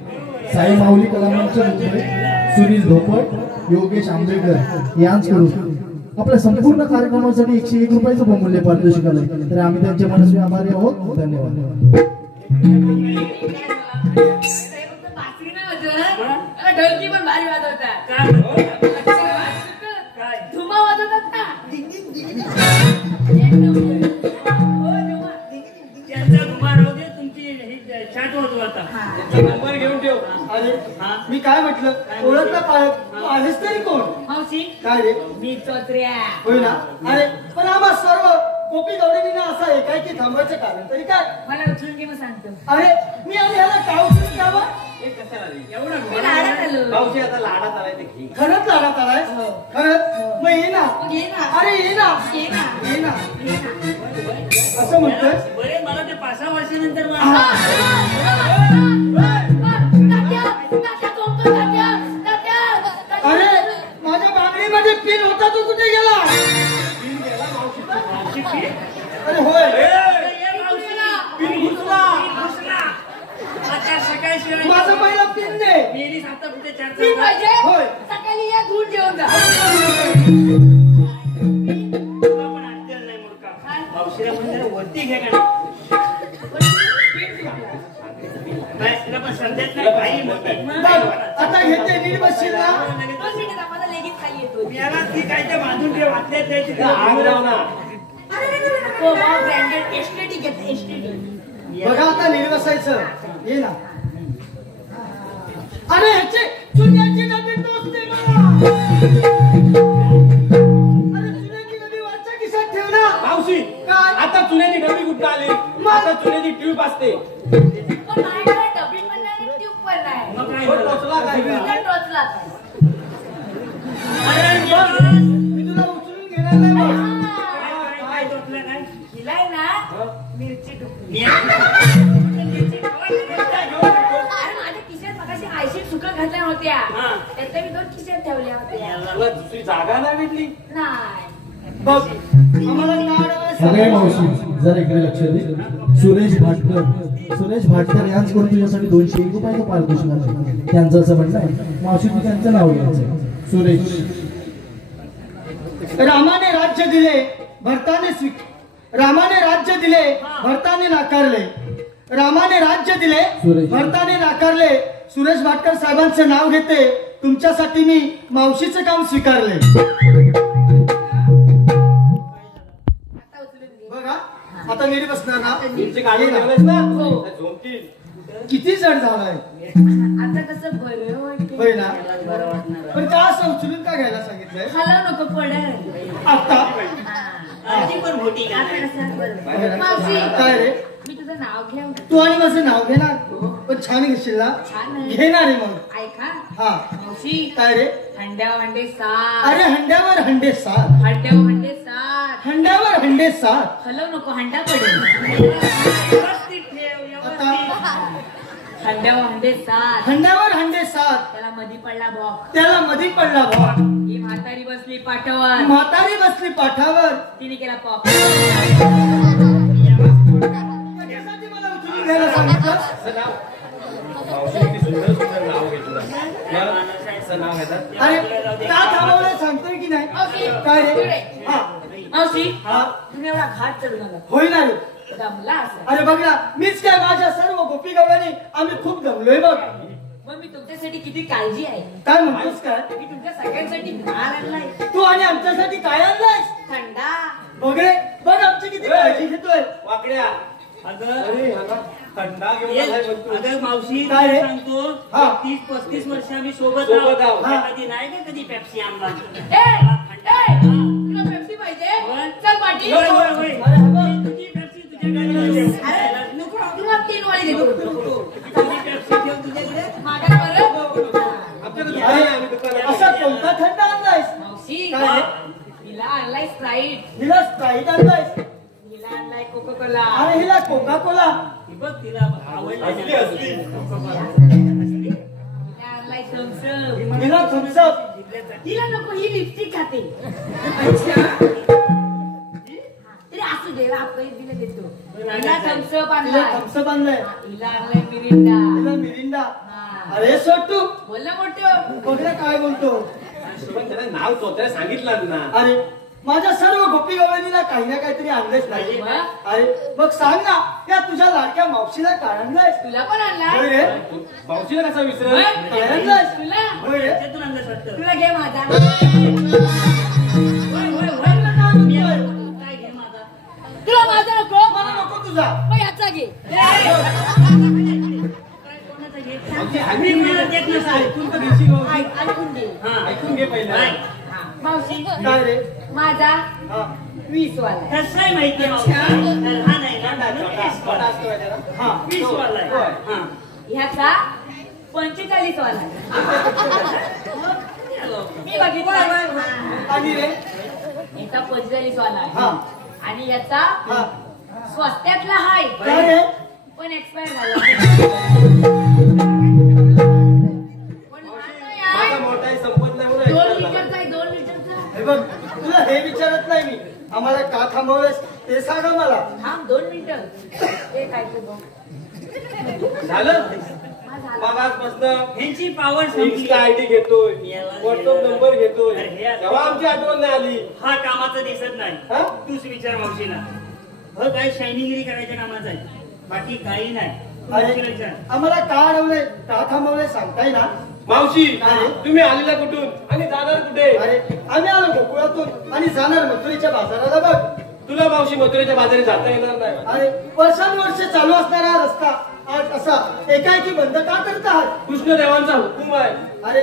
साई माऊली कलामंच मुंबई सुनील धोपट योगेश आंबेडकर यांच्याकडून आपल्या संपूर्ण कार्यक्रमासाठी 101 रुपयाचं बहुमूल्य पारितोषिक आलंय. तर आम्ही त्यांचे मनस्वी आभारी आहोत. धन्यवाद. बासरी नाही वाजवत. ढोलकी पण भारी वाजवतात. काय धुमा वाजवतात ना. त्यांचा धुमा राहू दे. तुमची छाट होतो आता. त्याचा नंबर घेऊन ठेव. अरे मी काय म्हटलं ओळखलं पाळत तू आहेस तरी कोण? मावशी काय रे? मी चोचऱ्या. होय ना? अरे पण आम्हा सर्व गोपी गवळणींना असा एकाएकी थांबवायचं कारण तरी काय? मला उचलून घे मग सांगतो. अरे मी आणि ह्याला का उचलून घ्यावं? हे कशाला रे? एवढा मी लाडात आलो. भाऊजी आता लाडात आलाय ते घे. खरंच लाडात आलाय? खरंच? मग ये ना. घे ना. अरे ये ना. घे ना. ये ना. घे ना. असं म्हणतोय? बरे मला ते 5-6 वर्षानंतर अरे माझ्या बांगडीमध्ये पिन होता तो कुठे गेला? अरे होय. पिन घुसला. आता सकाळी माझं पहिला पिन दे. मेरी आता कुठे चार मी पाहिजे. होय. सकाळी या दूध घेऊन जा. तुला पण अडचण नाही मूर्खा. मावशीला पण जरा वरती घे का नाही तिला पण संध्यात नाही बाई बघ, आता घेते नीट बसशील ना? 2 मिनिटं आम्हाला लगेच खाली येतो. याला ती काय ते बांधून ठेव हातल्यात द्यायची आग लाव ना. हो ब्रँडेड एसटीडी घेते एसटीडी. बघा आता नीट बसायचं. ये ना. अरे ह्याची चुन्याची डबी टोचते मला. अरे चुन्याची डबी वरच्या खिशात ठेव ना. मावशी काय? आता चुन्याची डबी कुठं आली? आता चुन्याची ट्यूब असते. पण माझ्याकडे डबी पण नाही आणि ट्यूब पण नाही. मग काय तो झालं? टोचला काय का? इथं टोचला. अरे मी तुला उचलून घेणार नाही बघ. काय टोचलं काय? हिलाय ना मिरची टुकली. अरे माझ्या खिशात मगाशी 80 सुका घातल्या होत्या. हा. त्यातल्या मी 2 खिशात ठेवल्या होत्या. तुला दुसरी जागा नाही भेटली? नाही. बघ आम्हाला लाड अगे मावशी जरा इकडे लक्ष दे. सुरेश भाटकर यांच्याकडून तुझ्यासाठी 201 रुपयाचं पारितोषिक आलंय. त्यांचं असं म्हणणं आहे मावशी तू त्यांचं नाव घ्यायचं. सुरेश. रामाने राज्य दिले रामाने राज्य दिले भरताने नाकारले. रामाने राज्य दिले भरताने नाकारले. सुरेश भाटकर साहेबांचं नाव घेते. तुमच्यासाठी मी मावशीचं काम स्वीकारले. बघा आता नीट बसणार ना? तुमची गाडी ठेवलंस ना? झोमकी किती जड झालाय आता कसं बरं वाटतं. होय ना बरं वाटणार पण का असं उचलून का घ्यायला सांगितलंय हलव नको पडेल. आता आजी पण मोठी का आता कसं बरं. होय ना? मावशी काय रे मी तुझं नाव घेऊ. तू आणि माझं नाव घेणार पण छान घेशील ना छान आहे. घेणार आहे मग ऐका हा मावशी काय रे हंड्या हंडे सात. अरे हंड्यावर हंडे सात हंड्या हंडे सात. हंड्यावर हंडे सात हलव नको हंडा पडेल. व्यवस्थित ठेव आता हंड्या हंडे सात. हंड्यावर हंडे सात त्याला मधी पडला बॉक. त्याला मधी पडला भाव ही म्हातारी बसली पाठावर. म्हातारी बसली पाठावर तिने केला पॉप. कशासाठी मला उचलून घ्यायला सांगितलं असं नाव मावशी किती सुंदर सुंदर नाव घेतलं असं नाव घेतात. अरे का थांबवलं सांगतोय की नाही मावशी काय रे तिकडे. हा मावशी हा तुम्ही एवढा घाट चढून आला. होईल ना रे दमला असं. अरे बघ ना मीच काय माझ्या सर्व गोपी गवळ्यांनी आम्ही खूप दमलोय बघ मग मी तुमच्यासाठी किती काळजी आहे. काय म्हणतोस काय मी तुमच्या सगळ्यांसाठी भार आणलाय. तू आणि आमच्यासाठी काय आणलायस थंडा. बघ रे बघ आमची किती काळजी घेतोय वाकड्या अगं अरे ह्याला थंडा घेऊन आलाय म्हणतो. अगं मावशी काय रे? सांगतो हा. 30-35 वर्ष आम्ही सोबत सोबत आहोत. हा. कधी नाही का कधी पेप्सी आणला तुला पेप्सी पाहिजे. चल पाटी. होय, होय, होय. अरे हा बघ. तुझी पेप्सी तुझ्याकडे ठेव. अरे नको तुला 3 वाली देतो. तुझी पेप्सी ठेव तुझ्याकडे मागा बरं. आमच्याकडे दुकान आहे, आम्ही दुकानात असा कोणता थंड आणलायस मावशी काय रे? हिला आणलाय स्प्राईट. हिला स्प्राईट आणलायस हिला आणलाय कोका कोला. अरे हिला कोका कोला ही बघ तिला आवडली असली असली हिला आणलाय थम्सअप. हिला थम्सअप हिला नको ही लिपस्टिक खाते. अच्छा तरी असू दे आपण दिलं देतो. हिला थम्सअप तिला आणलाय. थम्सअप आणलाय हिला आणलाय मिरिंडा. हिला मिरिंडा हा. अरे सोटू बोलला मोठं. बघ ना काय बोलतो पण त्याला नाव तोत्या सांगितलं ना. अरे माझ्या सर्व गोपी गवळणीला काही ना काहीतरी आणलंच नाही मग? अरे मग सांग ना त्या तुझ्या लाडक्या मावशीला काय आणलंयस तुला पण होय आणलाय. रे मावशीला कसा विसरल. मग? काय आणलंयस तुला होय रे त्याच्यातून आणलंच वाटतं. तुला घे माझा. होय, होय, होय. तुला काय म्हणतोय? काय घे माझा तुला माझा नको. मला नको तुझा मग याचा घे. कोणाचा घे? आमची मी मला देत नसाल. ऐकून तर घेशील मावशी. ऐकून घे. हा. ऐकून घे पहिला. नाही. मावशी काय रे माझा हा 20 वाला. कसं आहे माहितीये मावशी? तर हा नाही ना, छोटा असतो त्याला. हा 20 वाला आहे. होय. हा. ह्याचा 45 वाला. मी बघितलं. आणि रे याचा 45 वाला हा आहे. आणि याचा हा स्वस्त्यातला हाय काय रे पण एक्सपायर झाला. पण हा नाही माझा आहे. मोठा आहे, संपत नाही म्हणून 2 ऐकलं. लिटरचा आहे. 2 लिटरचा. हे बघ तुला हे विचारत नाही मी आम्हाला का थांबवलंस ते सांग मला थांब 2 मिनिटं. हे काय ते बघ. झालं हा झाला. मग आजपासनं ह्यांची पावर संपली. इंस्टा आयडी घेतोय, व्हॉट्सअप नंबर घेतोय. अरे हे आता- तेव्हा आमची आठवण नाही आली. हा कामाचा दिसत नाही. हा? तूच विचार मावशीला. हो काय शायनिंगिरी करायच्या कामाचा आहे. बाकी काही नाही. तू अरे मावशीला विचार. आम्हाला का अडवलंय का थांबवलंय सांगताय ना मावशी काय? तुम्ही आलेला कुठून आणि जाणार कुठे. अरे आम्ही आलो गोकुळातून आणि जाणार मथुरेच्या बाजाराला बघ तुला मावशी मथुरेच्या बाजारी जाता येणार नाही. अरे वर्षानुवर्ष चालू असणारा हा रस्ता आज असा एकाएकी बंद का करत आहात कृष्णदेवांचा हुकूम आहे. अरे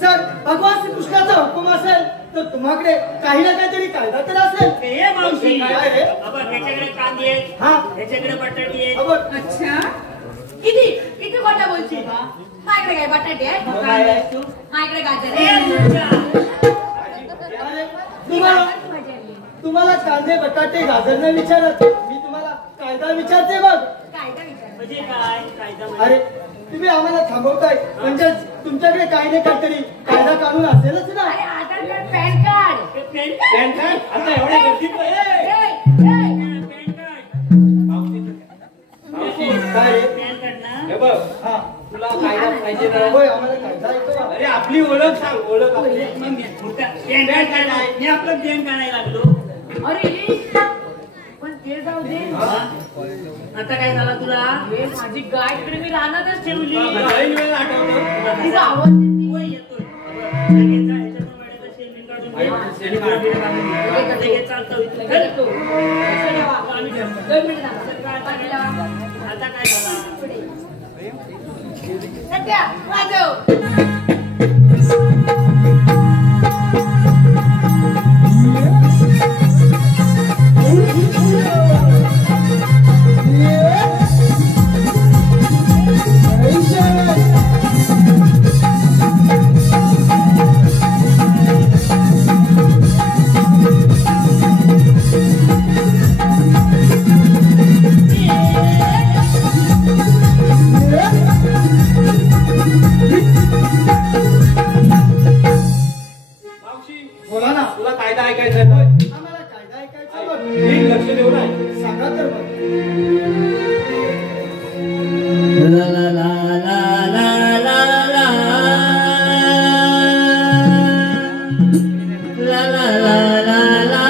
जर भगवान श्रीकृष्णाचा हुकूम असेल तर तुम्हाकडे काही ना काहीतरी कायदा तर असेल हे मावशी काय रे? बाबा ह्याच्याकडे कांदे आहेत. हा ह्याच्याकडे बटाटी आहेत. हा बघ. अच्छा किती खोटा बोलशील बा. माझ्याकडे काय बटाटे आहे. मग काय आहे? माझ्याकडे गाजर हे आहे. तुमच्या. अरे तुम्हाला कांदे बटाटे गाजर नाही विचारत मी तुम्हाला कायदा विचारते बघ कायदा विचार. म्हणजे काय कायदा अरे म्हणजे? तुम्ही आम्हाला थांबवताय म्हणजे तुमच्याकडे काही ना काहीतरी कायदा कानून असेलच ना अरे Aadhaar card PAN card. PAN PAN card? आता एवढ्या गर्दीत ए! मावशी, काय रे? पॅन कार्ड ना. हे बघ हा तुला कायदा पाहिजे ना. होय आम्हाला कायदा येतो ना. अरे आपली ओळख सांग. ओळख आपली. मग मी मोठा पॅन कार्ड आहे. मी आपलं पॅन काढायला लागलो. अरे पण ते जाऊ दे. आता काय झाला तुला? हे माझी गाय इकडे मी रानातच ठेवली. ऐन वेळेला आठवलं. तिचा आवाज येते. होय, येतोय. लगेच जा, ह्याच्यातून वेळेचं शेणबिण काढून घे. शेणी काढ. शेणबिण काढून घे. लगेच चालतं इथलं. लगेच येतो. लक्ष ठेवा. आम्ही ठेवतो. 2 मिनिटं थांबा. आता काय झाला? पुढे. पट्ट्या वाजव. बोला ना. तुला कायदा ऐकायचा आहे होय? आम्हाला कायदा ऐकायचा बघ. नीट लक्ष देऊ नाही. सांगा तर बघ. ला ला ला ला ला ला ला ला ला ला ला ला ला ला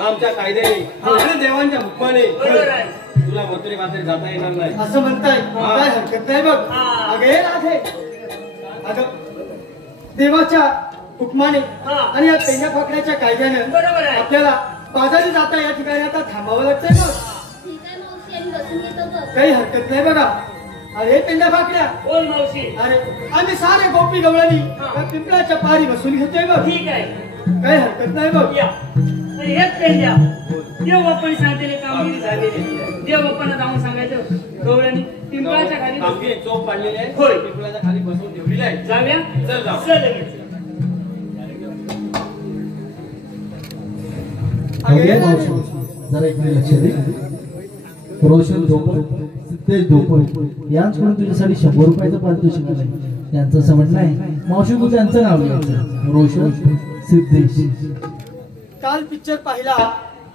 आमच्या कायद्याने देवांच्या हुकमाने तुला मथुरे बाजारी जाता येणार नाही असं म्हणताय. काय हरकत नाही बघ. अगे राधे, अगं देवाच्या हुकमाने आणि या पेंड्या फाकण्याच्या कायद्याने आपल्याला बाजारी जाता या ठिकाणी आता थांबावं लागतंय ना. ठीक आहे मावशी आम्ही बसून घेतो बघ. काही हरकत नाही बघा. अरे पेंड्या भाकड्या, बोल मावशी. अरे आम्ही सारे गोपी गवळणी त्या पिंपळाच्या पारी बसून घेतोय बघ. ठीक आहे काही हरकत नाही बघ. या. तर हेच पेंड्या देव बाप्पाने सांगितलेले कामगिरी झालेली. देव बाप्पांना जाऊन सांगायचं गवळणी पिंपळाच्या खाली कामगिरी चोप पाडलेली आहे. होय. पिंपळाच्या खाली बसवून ठेवलेली आहे. जाऊया. चल जाऊ. चल लगेच. अगे मावशी, जरा इकडे लक्ष दे. रोशन धोपण, सिद्धेश धोपण यांच्याकडून तुझ्यासाठी 100 रुपयाचं पारितोषिक आलंय. त्यांचं असं म्हणणं आहे मावशी तू त्यांचं नाव घ्यायचं, रोशन सिद्धेश. काल पिक्चर पाहिला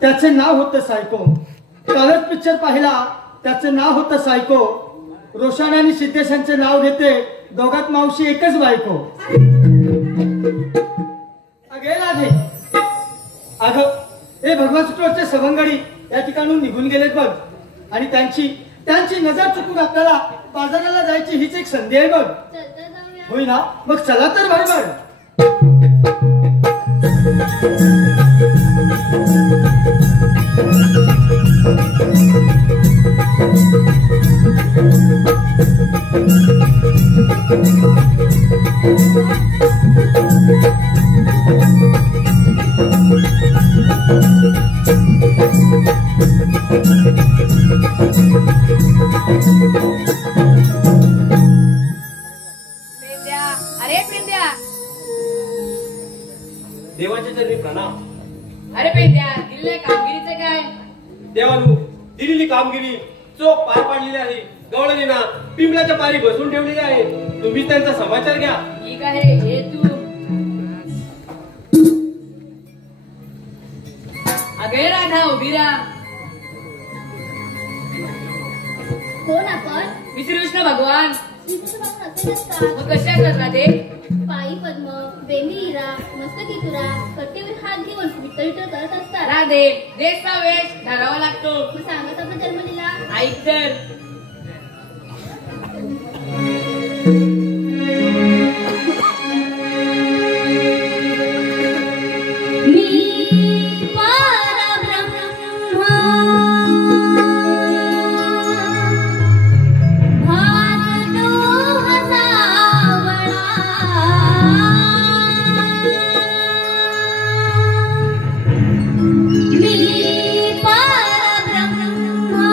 त्याचे नाव होतं सायको. कालच पिक्चर पाहिला त्याचं नाव होतं सायको. रोशन आणि सिद्धेशांचे नाव घेते दोघात मावशी एकच बायको. अगे राधे, अगं हे भगवान स्टोरचे सवंगडी या ठिकाणून निघून गेलेत बघ. आणि त्यांची नजर चुकून आपल्याला बाजाराला जायची हीच एक संधी आहे बघ. चलता जाऊया. होय ना? मग चला तर बरोबर. पेंद्या, अरे पेंद्या, देवाच्या चरणी प्रणाम. अरे पेंद्या, दिलेल्या कामगिरीचं काय? देवानु दिलेली कामगिरी चोख पार पाडलेली आहे. गवळणींना पिंपळाच्या पारी बसून ठेवलेली आहे. तुम्हीच त्यांचा समाचार घ्या. ठीक आहे, हे तू. अगे राधा उभी राहा. कोण आपण? मी श्रीकृष्ण भगवान. श्रीकृष्ण भगवान असे नसतात. मग कशा असतात राधे? पायी पद्म, बेंबी हिरा, मस्तकी तुरा, कट्टेवर हात घेऊन विठ्ठल विठ्ठल करत असतात. राधे, देशचा वेश ठरावा लागतो. मग सांगत आपण जन्म दिला. ऐक तर. मी परब्रह्मा भासतो हसावळा. मी परब्रह्मा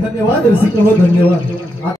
धन्यवाद रसिक हो, धन्यवाद.